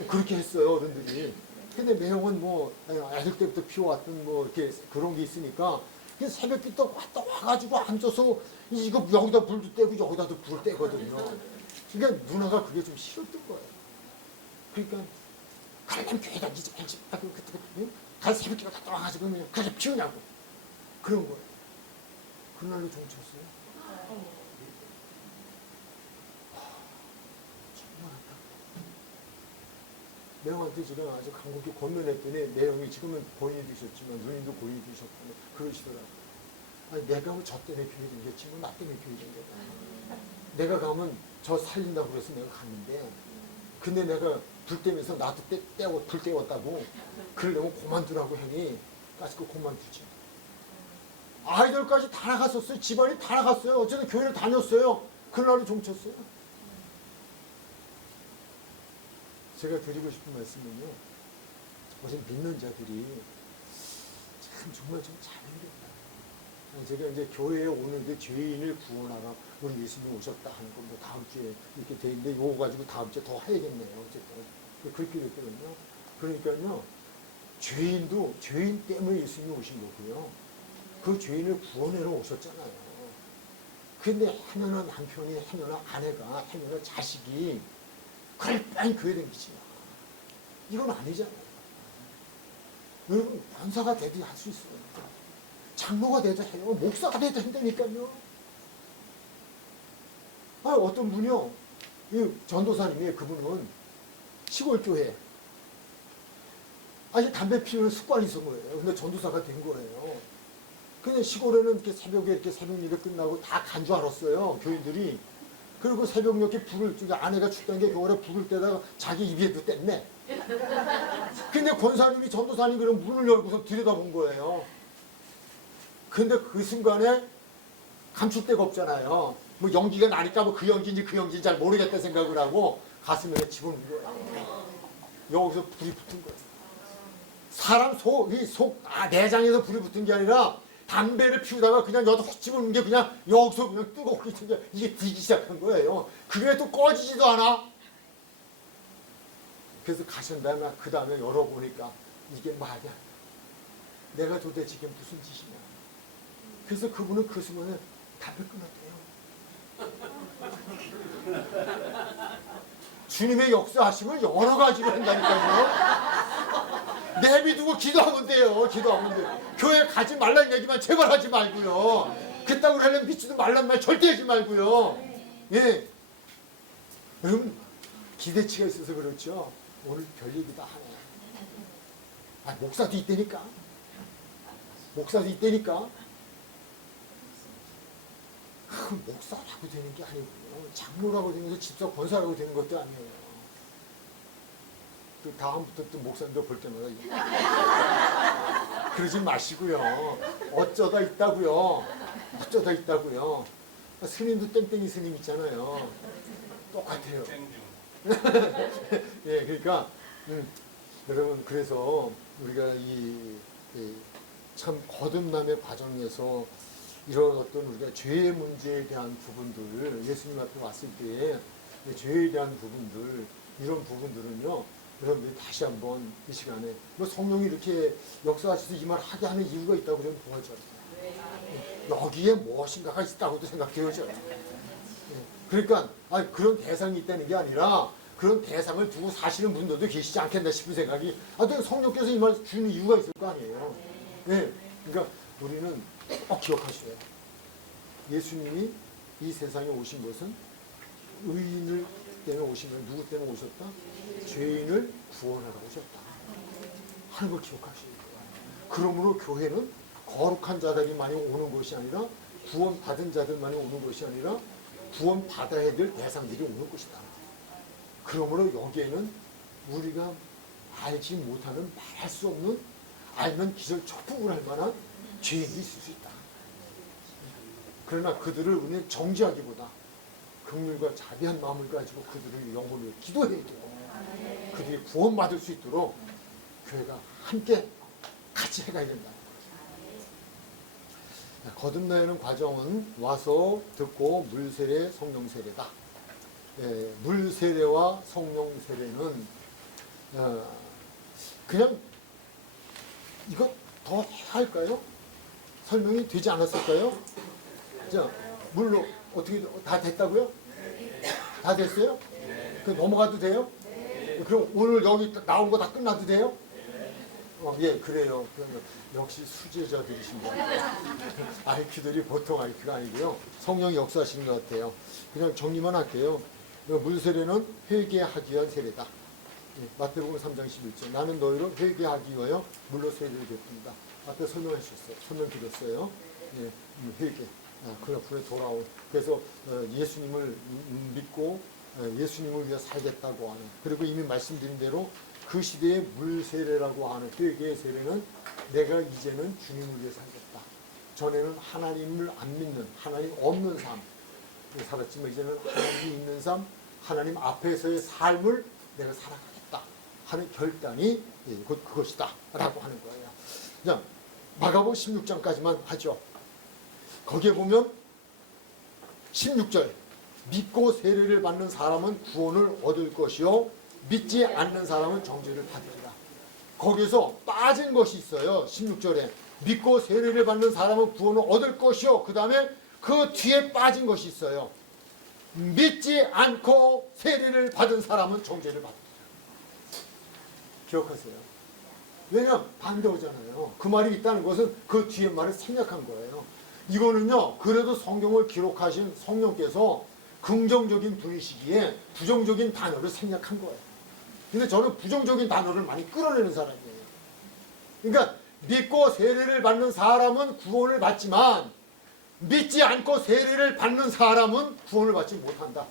그렇게 했어요 어른들이. 근데 매형은 뭐 애들 때부터 피워왔던 뭐 이렇게 그런 게 있으니까 새벽부터 와가지고 앉아서 이거 여기다 불도 떼고 여기다도 불을 떼거든요. 그러니까 누나가 그게 좀 싫었던 거예요. 그러니까 가려면 교회 다니지 말지 말고 가서 새벽기가 갔다 와가지고 그냥 그렇게 피우냐고. 그런 거예요. 그날로 종쳤어요. 정말 안타까워. 내형한테 지금 아주 간곡히 권면했더니 내형이 지금은 본인이 되셨지만 누님도 본인이 되셨다고 그러시더라고요. 아니, 내가 뭐 저 때문에 교회 생겼지 뭐 나 때문에 교회 생겼다. 내가 가면 저 살린다고 그래서 내가 갔는데 근데 내가 불 때면서 나도 불 때웠다고 그러려면 그만두라고 하니 까짓거 그만두지. 아이들까지 다 나갔었어요. 집안이 다 나갔어요. 어쨌든 교회를 다녔어요. 그날로 종쳤어요. 제가 드리고 싶은 말씀은요. 어제 믿는 자들이 참 정말 좀 잘해야겠다. 제가 이제 교회에 오는데 죄인을 구원하라. 우리 예수님 오셨다 하는 건 뭐 다음 주에 이렇게 돼 있는데 이거 가지고 다음 주에 더 해야겠네요. 어쨌든. 그렇게 됐거든요. 그러니까요. 죄인도 죄인 때문에 예수님이 오신 거고요. 그 죄인을 구원하러 오셨잖아요. 근데 하면은 남편이, 하면은 아내가, 하면은 자식이 그걸 빨리 교회 댕기지 마. 이건 아니잖아요. 여러분, 권사가 돼도 할 수 있어요. 장로가 돼도 해요. 목사가 돼도 한다니까요. 아, 어떤 분이요. 이 전도사님이 그분은 시골 교회. 아니, 담배 피우는 습관이 있은 거예요. 근데 전도사가 된 거예요. 근데 시골에는 이렇게 새벽에 이렇게 새벽 예배 끝나고 다 간 줄 알았어요. 교인들이. 그리고 새벽 이렇게 불을, 아내가 죽던 게 겨울에 불을 떼다가 자기 입에도 뗐네. 근데 권사님이 전도사님 그럼 문을 열고서 들여다본 거예요. 근데 그 순간에 감출 데가 없잖아요. 뭐 연기가 나니까 뭐 그 연기인지 그 연기인지 잘 모르겠다 생각을 하고 가슴에 집어넣은 거예요. 여기서 불이 붙은 거예요. 사람 내장에서 불이 붙은 게 아니라 담배를 피우다가 그냥 여기다 확 집어넣은 게 그냥 여기서 그냥 뜨겁게 이게 뒤기 시작한 거예요. 그게 또 꺼지지도 않아. 그래서 가신 다음에 그 다음에 열어보니까 이게 말이야. 내가 도대체 이게 무슨 짓이냐. 그래서 그분은 그 순간에 담배 끊었대요. 주님의 역사하심을 여러 가지로 한다니까요. 내비두고 기도하면 돼요. 기도하면 돼요. 교회 가지 말라는 얘기만 제발 하지 말고요. 그따구로 하려면 믿지도 말란 말 절대 하지 말고요. 예. 여러분 기대치가 있어서 그렇죠. 오늘 별 얘기 다 하네. 아, 목사도 있다니까. 목사도 있다니까. 목사라고 되는 게 아니고요. 장로라고 되면서 집사 권사라고 되는 것도 아니에요. 또 다음부터 또 목사님도 볼 때마다 그러지 마시고요. 어쩌다 있다고요. 어쩌다 있다고요. 스님도 땡땡이 스님 있잖아요. 똑같아요. 예, 그러니까 여러분 그래서 우리가 참 거듭남의 과정에서 이런 어떤 우리가 죄의 문제에 대한 부분들 예수님 앞에 왔을 때에 죄에 대한 부분들 이런 부분들은요 여러분들이 다시 한번 이 시간에 뭐 성령이 이렇게 역사하셔서 이 말 하게 하는 이유가 있다고 저는 보아져요. 여기에 무엇인가가 있다고도 생각해요. 그러니까 그런 대상이 있다는 게 아니라 그런 대상을 두고 사시는 분들도 계시지 않겠나 싶은 생각이 또 성령께서 이 말 주는 이유가 있을 거 아니에요. 네. 그러니까 우리는 꼭 기억하셔야 돼요. 예수님이 이 세상에 오신 것은 의인을 때문에 오신 거예요. 누구 때문에 오셨다? 죄인을 구원하러 오셨다 하는 걸 기억하셔야 돼요. 그러므로 교회는 거룩한 자들이만이 오는 것이 아니라 구원받은 자들만이 오는 것이 아니라 구원받아야 될 대상들이 오는 것이다. 그러므로 여기에는 우리가 알지 못하는 말할 수 없는 알면 기절초풍을 할 만한 죄인이 있을 수 있다. 그러나 그들을 우리는 정죄하기보다 긍휼과 자비한 마음을 가지고 그들을 영혼을 기도해야 돼요. 그들이 구원받을 수 있도록 교회가 함께 같이 해가야 된다. 거듭나는 과정은 와서 듣고 물세례, 성령세례다. 물세례와 성령세례는 그냥 이거 더 해야 할까요? 설명이 되지 않았을까요? 자, 물로 어떻게 다 됐다고요? 다 됐어요? 그 넘어가도 돼요? 그럼 오늘 여기 나온 거 다 끝나도 돼요? 예, 그래요. 역시 수제자들이십니다. IQ들이 보통 IQ가 아니고요. 성령이 역사하시는 것 같아요. 그냥 정리만 할게요. 물세례는 회개하기 위한 세례다. 예, 마태복음 3장 11절. 나는 너희로 회개하기 위하여 물로 세례를 베푼다. 앞에 설명하셨어요. 설명드렸어요. 예, 회개. 그 앞으로 돌아온. 그래서 예수님을 믿고 예수님을 위해 살겠다고 하는. 그리고 이미 말씀드린 대로 그 시대의 물세례라고 하는 회개의 세례는 내가 이제는 주님을 위해 살겠다. 전에는 하나님을 안 믿는, 하나님 없는 삶 살았지만 이제는 하나님이 있는 삶, 하나님 앞에서의 삶을 내가 살아가겠다 하는 결단이 곧 그것이다 라고 하는 거예요. 자, 마가복음 16장까지만 하죠. 거기에 보면 16절 믿고 세례를 받는 사람은 구원을 얻을 것이요 믿지 않는 사람은 정죄를 받으리라. 거기서 빠진 것이 있어요. 16절에 믿고 세례를 받는 사람은 구원을 얻을 것이요, 그 다음에 그 뒤에 빠진 것이 있어요. 믿지 않고 세례를 받은 사람은 정죄를 받으리라. 기억하세요. 왜냐하면 반대오잖아요. 그 말이 있다는 것은 그 뒤에 말을 생략한 거예요. 이거는요, 그래도 성경을 기록하신 성령께서 긍정적인 분이시기에 부정적인 단어를 생략한 거예요. 근데 저는 부정적인 단어를 많이 끌어내는 사람이에요. 그러니까 믿고 세례를 받는 사람은 구원을 받지만 믿지 않고 세례를 받는 사람은 구원을 받지 못한다.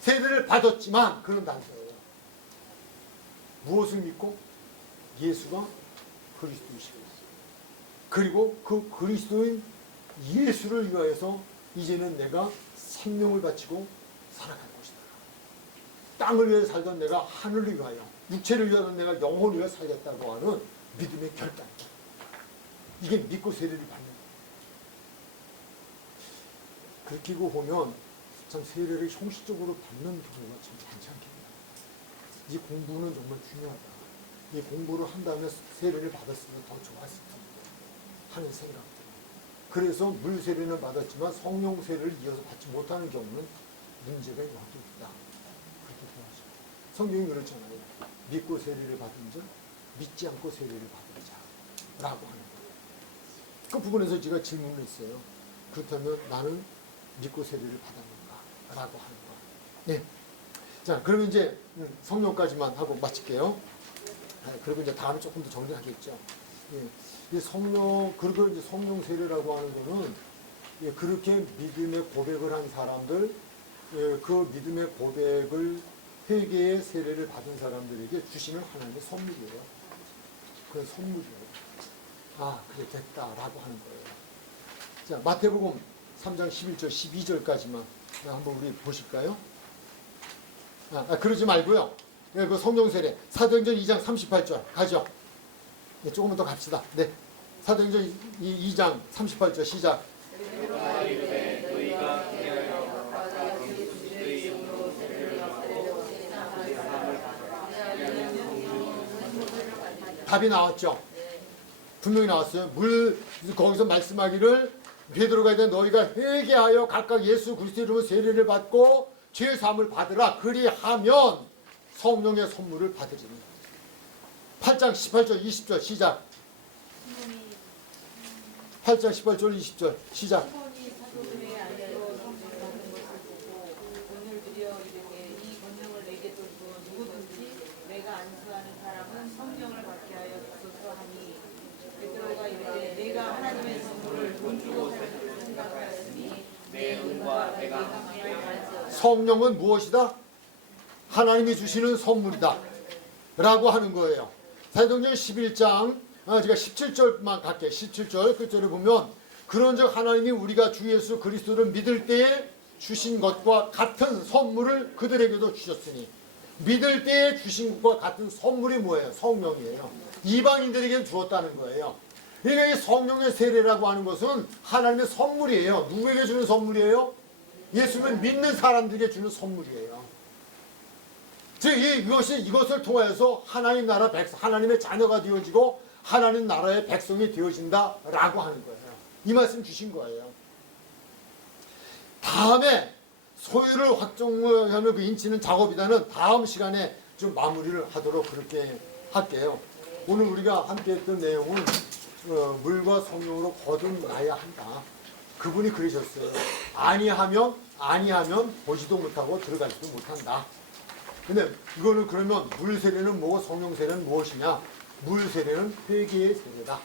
세례를 받았지만 그런다는 거예요. 무엇을 믿고? 예수가 그리스도이시고 그리고 그 그리스도인 예수를 위하여서 이제는 내가 생명을 바치고 살아갈 것이다. 땅을 위해 살던 내가 하늘을 위하여, 육체를 위하여 내가 영혼을 위하여 살겠다고 하는 믿음의 결단이다. 이게 믿고 세례를 받는 거예요. 그렇게 보면 참 세례를 형식적으로 받는 경우가 참 많지 않겠냐. 이 공부는 정말 중요하다. 이 공부를 한 다음에 세례를 받았으면 더 좋았을 텐데 하는 생각들. 그래서 물 세례는 받았지만 성령 세례를 이어서 받지 못하는 경우는 문제가 여기 있다. 그렇게 생각하죠. 성경이 그렇잖아요. 믿고 세례를 받은 자, 믿지 않고 세례를 받은 자라고 하는 거예요. 그 부분에서 제가 질문을 했어요. 그렇다면 나는 믿고 세례를 받았는가? 라고 하는 거예요. 네. 자, 그러면 이제 성령까지만 하고 마칠게요. 그리고 이제 다음에 조금 더 정리하겠죠. 예. 이 성령, 그리고 이제 성령 세례라고 하는 거는, 예, 그렇게 믿음의 고백을 한 사람들, 예, 그 믿음의 고백을 회개의 세례를 받은 사람들에게 주시는 하나님의 선물이에요. 그건 선물이에요. 아, 그래, 됐다라고 하는 거예요. 자, 마태복음 3장 11절, 12절까지만 한번 우리 보실까요? 그러지 말고요. 예, 그 성령 세례, 사도행전 2장 38절 가죠. 네, 조금만 더 갑시다. 네. 사도행전 2장 38절 시작. 답이 나왔죠. 분명히 나왔어요. 거기서 말씀하기를 베드로가 이제 너희가 회개하여 각각 예수 그리스도 이름으로 세례를 받고 죄 사함을 받으라. 그리하면 성령의 선물을 받으리니. 8장 18절 20절 시작. 8장 18절 20절 시작. 성령은 무엇이다? 하나님이 주시는 선물이다 라고 하는 거예요. 사도행전 11장 제가 17절만 갈게요. 17절 끝절에 보면 그런즉 하나님이 우리가 주 예수 그리스도를 믿을 때에 주신 것과 같은 선물을 그들에게도 주셨으니, 믿을 때에 주신 것과 같은 선물이 뭐예요? 성령이에요. 이방인들에게 주었다는 거예요. 그러니까 이 성령의 세례라고 하는 것은 하나님의 선물이에요. 누구에게 주는 선물이에요? 예수를 믿는 사람들에게 주는 선물이에요. 즉 이것을 통하여서 하나님 나라 백성, 하나님의 자녀가 되어지고 하나님 나라의 백성이 되어진다라고 하는 거예요. 이 말씀 주신 거예요. 다음에 소유를 확정하는 그 인치는 작업이다는 다음 시간에 좀 마무리를 하도록 그렇게 할게요. 오늘 우리가 함께 했던 내용은 물과 성령으로 거듭나야 한다. 그분이 그러셨어요. 아니하면 보지도 못하고 들어가지도 못한다. 근데 이거는 그러면 물 세례는 뭐고 성령 세례는 무엇이냐? 물 세례는 회개의 세례다.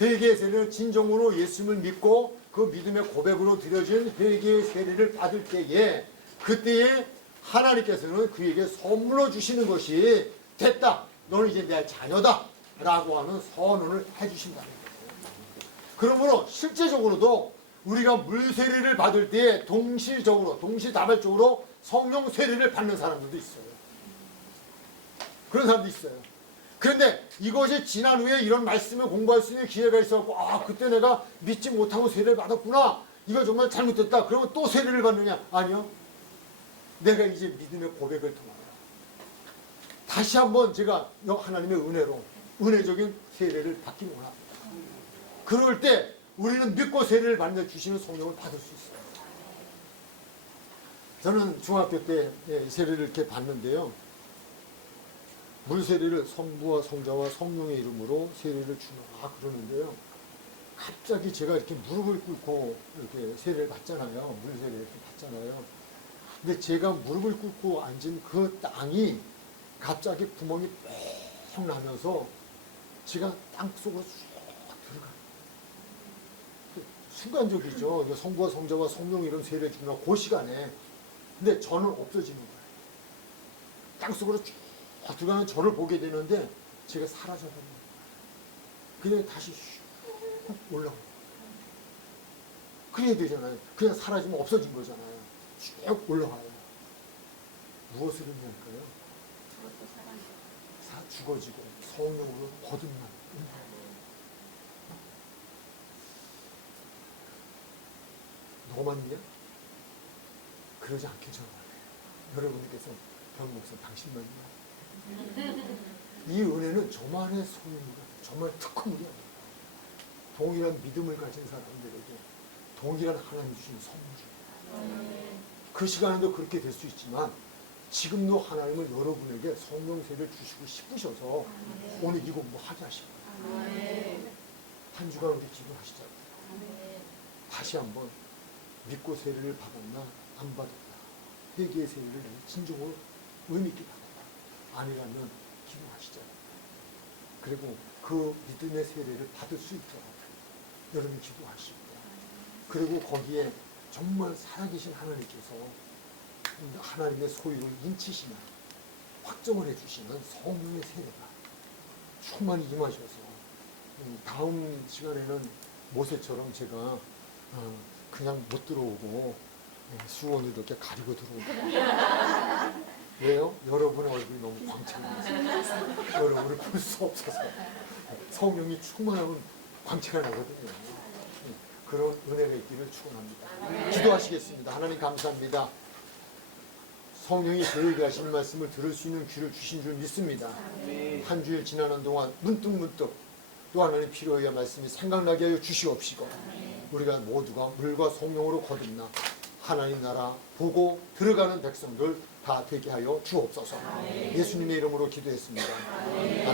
회개의 세례는 진정으로 예수님을 믿고 그 믿음의 고백으로 드려진 회개의 세례를 받을 때에 그때에 하나님께서는 그에게 선물로 주시는 것이 됐다. 너는 이제 내 자녀다. 라고 하는 선언을 해주신다는 거예요. 그러므로 실제적으로도 우리가 물 세례를 받을 때에 동시다발적으로 성령 세례를 받는 사람들도 있어요. 그런 사람도 있어요. 그런데 이것이 지난 후에 이런 말씀을 공부할 수 있는 기회가 있어갖고 그때 내가 믿지 못하고 세례를 받았구나. 이거 정말 잘못됐다. 그러면 또 세례를 받느냐? 아니요. 내가 이제 믿음의 고백을 통하여 다시 한번 제가 하나님의 은혜로 은혜적인 세례를 받기를 원합니다. 그럴 때 우리는 믿고 세례를 받는 주시는 성령을 받을 수 있어요. 저는 중학교 때 세례를 이렇게 받는데요. 물 세례를 성부와 성자와 성령의 이름으로 세례를 주노라 그러는데요. 갑자기 제가 이렇게 무릎을 꿇고 이렇게 세례를 받잖아요. 물 세례를 이렇게 받잖아요. 근데 제가 무릎을 꿇고 앉은 그 땅이 갑자기 구멍이 뻥 나면서 제가 땅 속으로 쭉 들어가요. 순간적이죠. 성부와 성자와 성령 이름 세례 주나 그 시간에. 근데 저는 없어지는 거예요. 땅 속으로 쭉 들어가는 저를 보게 되는데 제가 사라져버리는 거예요. 그냥 다시 슉 올라오고. 그래야 되잖아요. 그냥 사라지면 없어진 거잖아요. 쭉 올라가요. 무엇을 의미할까요? 죽어지고 성령으로 거듭나는 너만 믿냐? 그러지 않겠죠. 여러분들께서 변목사 당신만이야. 이 은혜는 저만의 소유입니다. 정말 특권이야. 동일한 믿음을 가진 사람들에게 동일한 하나님 주신 선물이에요. 그 시간에도 그렇게 될 수 있지만 지금도 하나님은 여러분에게 성령 세례를 주시고 싶으셔서 오늘 이거 뭐 하게 하신 거예요. 한 주간 우리 기도하시자고요. 다시 한번 믿고 세례를 받았나 안 받았나 회개의 세례를 진정으로 의미있게 받았나 아니라면 기도하시자고요. 그리고 그 믿음의 세례를 받을 수 있도록 여러분 기도하십니다. 그리고 거기에 정말 살아계신 하나님께서 하나님의 소유를 인치시면 확정을 해주시는 성령의 세례가 충만히 임하셔서 다음 시간에는 모세처럼 제가 그냥 못 들어오고 수원을 이렇게 가리고 들어오고 왜요? 여러분의 얼굴이 너무 광채가 여러분을 볼 수 없어서 성령이 충만하면 광채가 나거든요. 그런 은혜가 있기를 축원합니다. 기도하시겠습니다. 하나님 감사합니다. 성령이 저에게 하신 말씀을 들을 수 있는 귀를 주신 줄 믿습니다. 한 주일 지나는 동안 문득문득 또 하나님 필요해야 말씀이 생각나게 하여 주시옵시고 우리가 모두가 물과 성령으로 거듭나 하나님 나라 보고 들어가는 백성들 다 되게 하여 주옵소서. 예수님의 이름으로 기도했습니다. 아멘.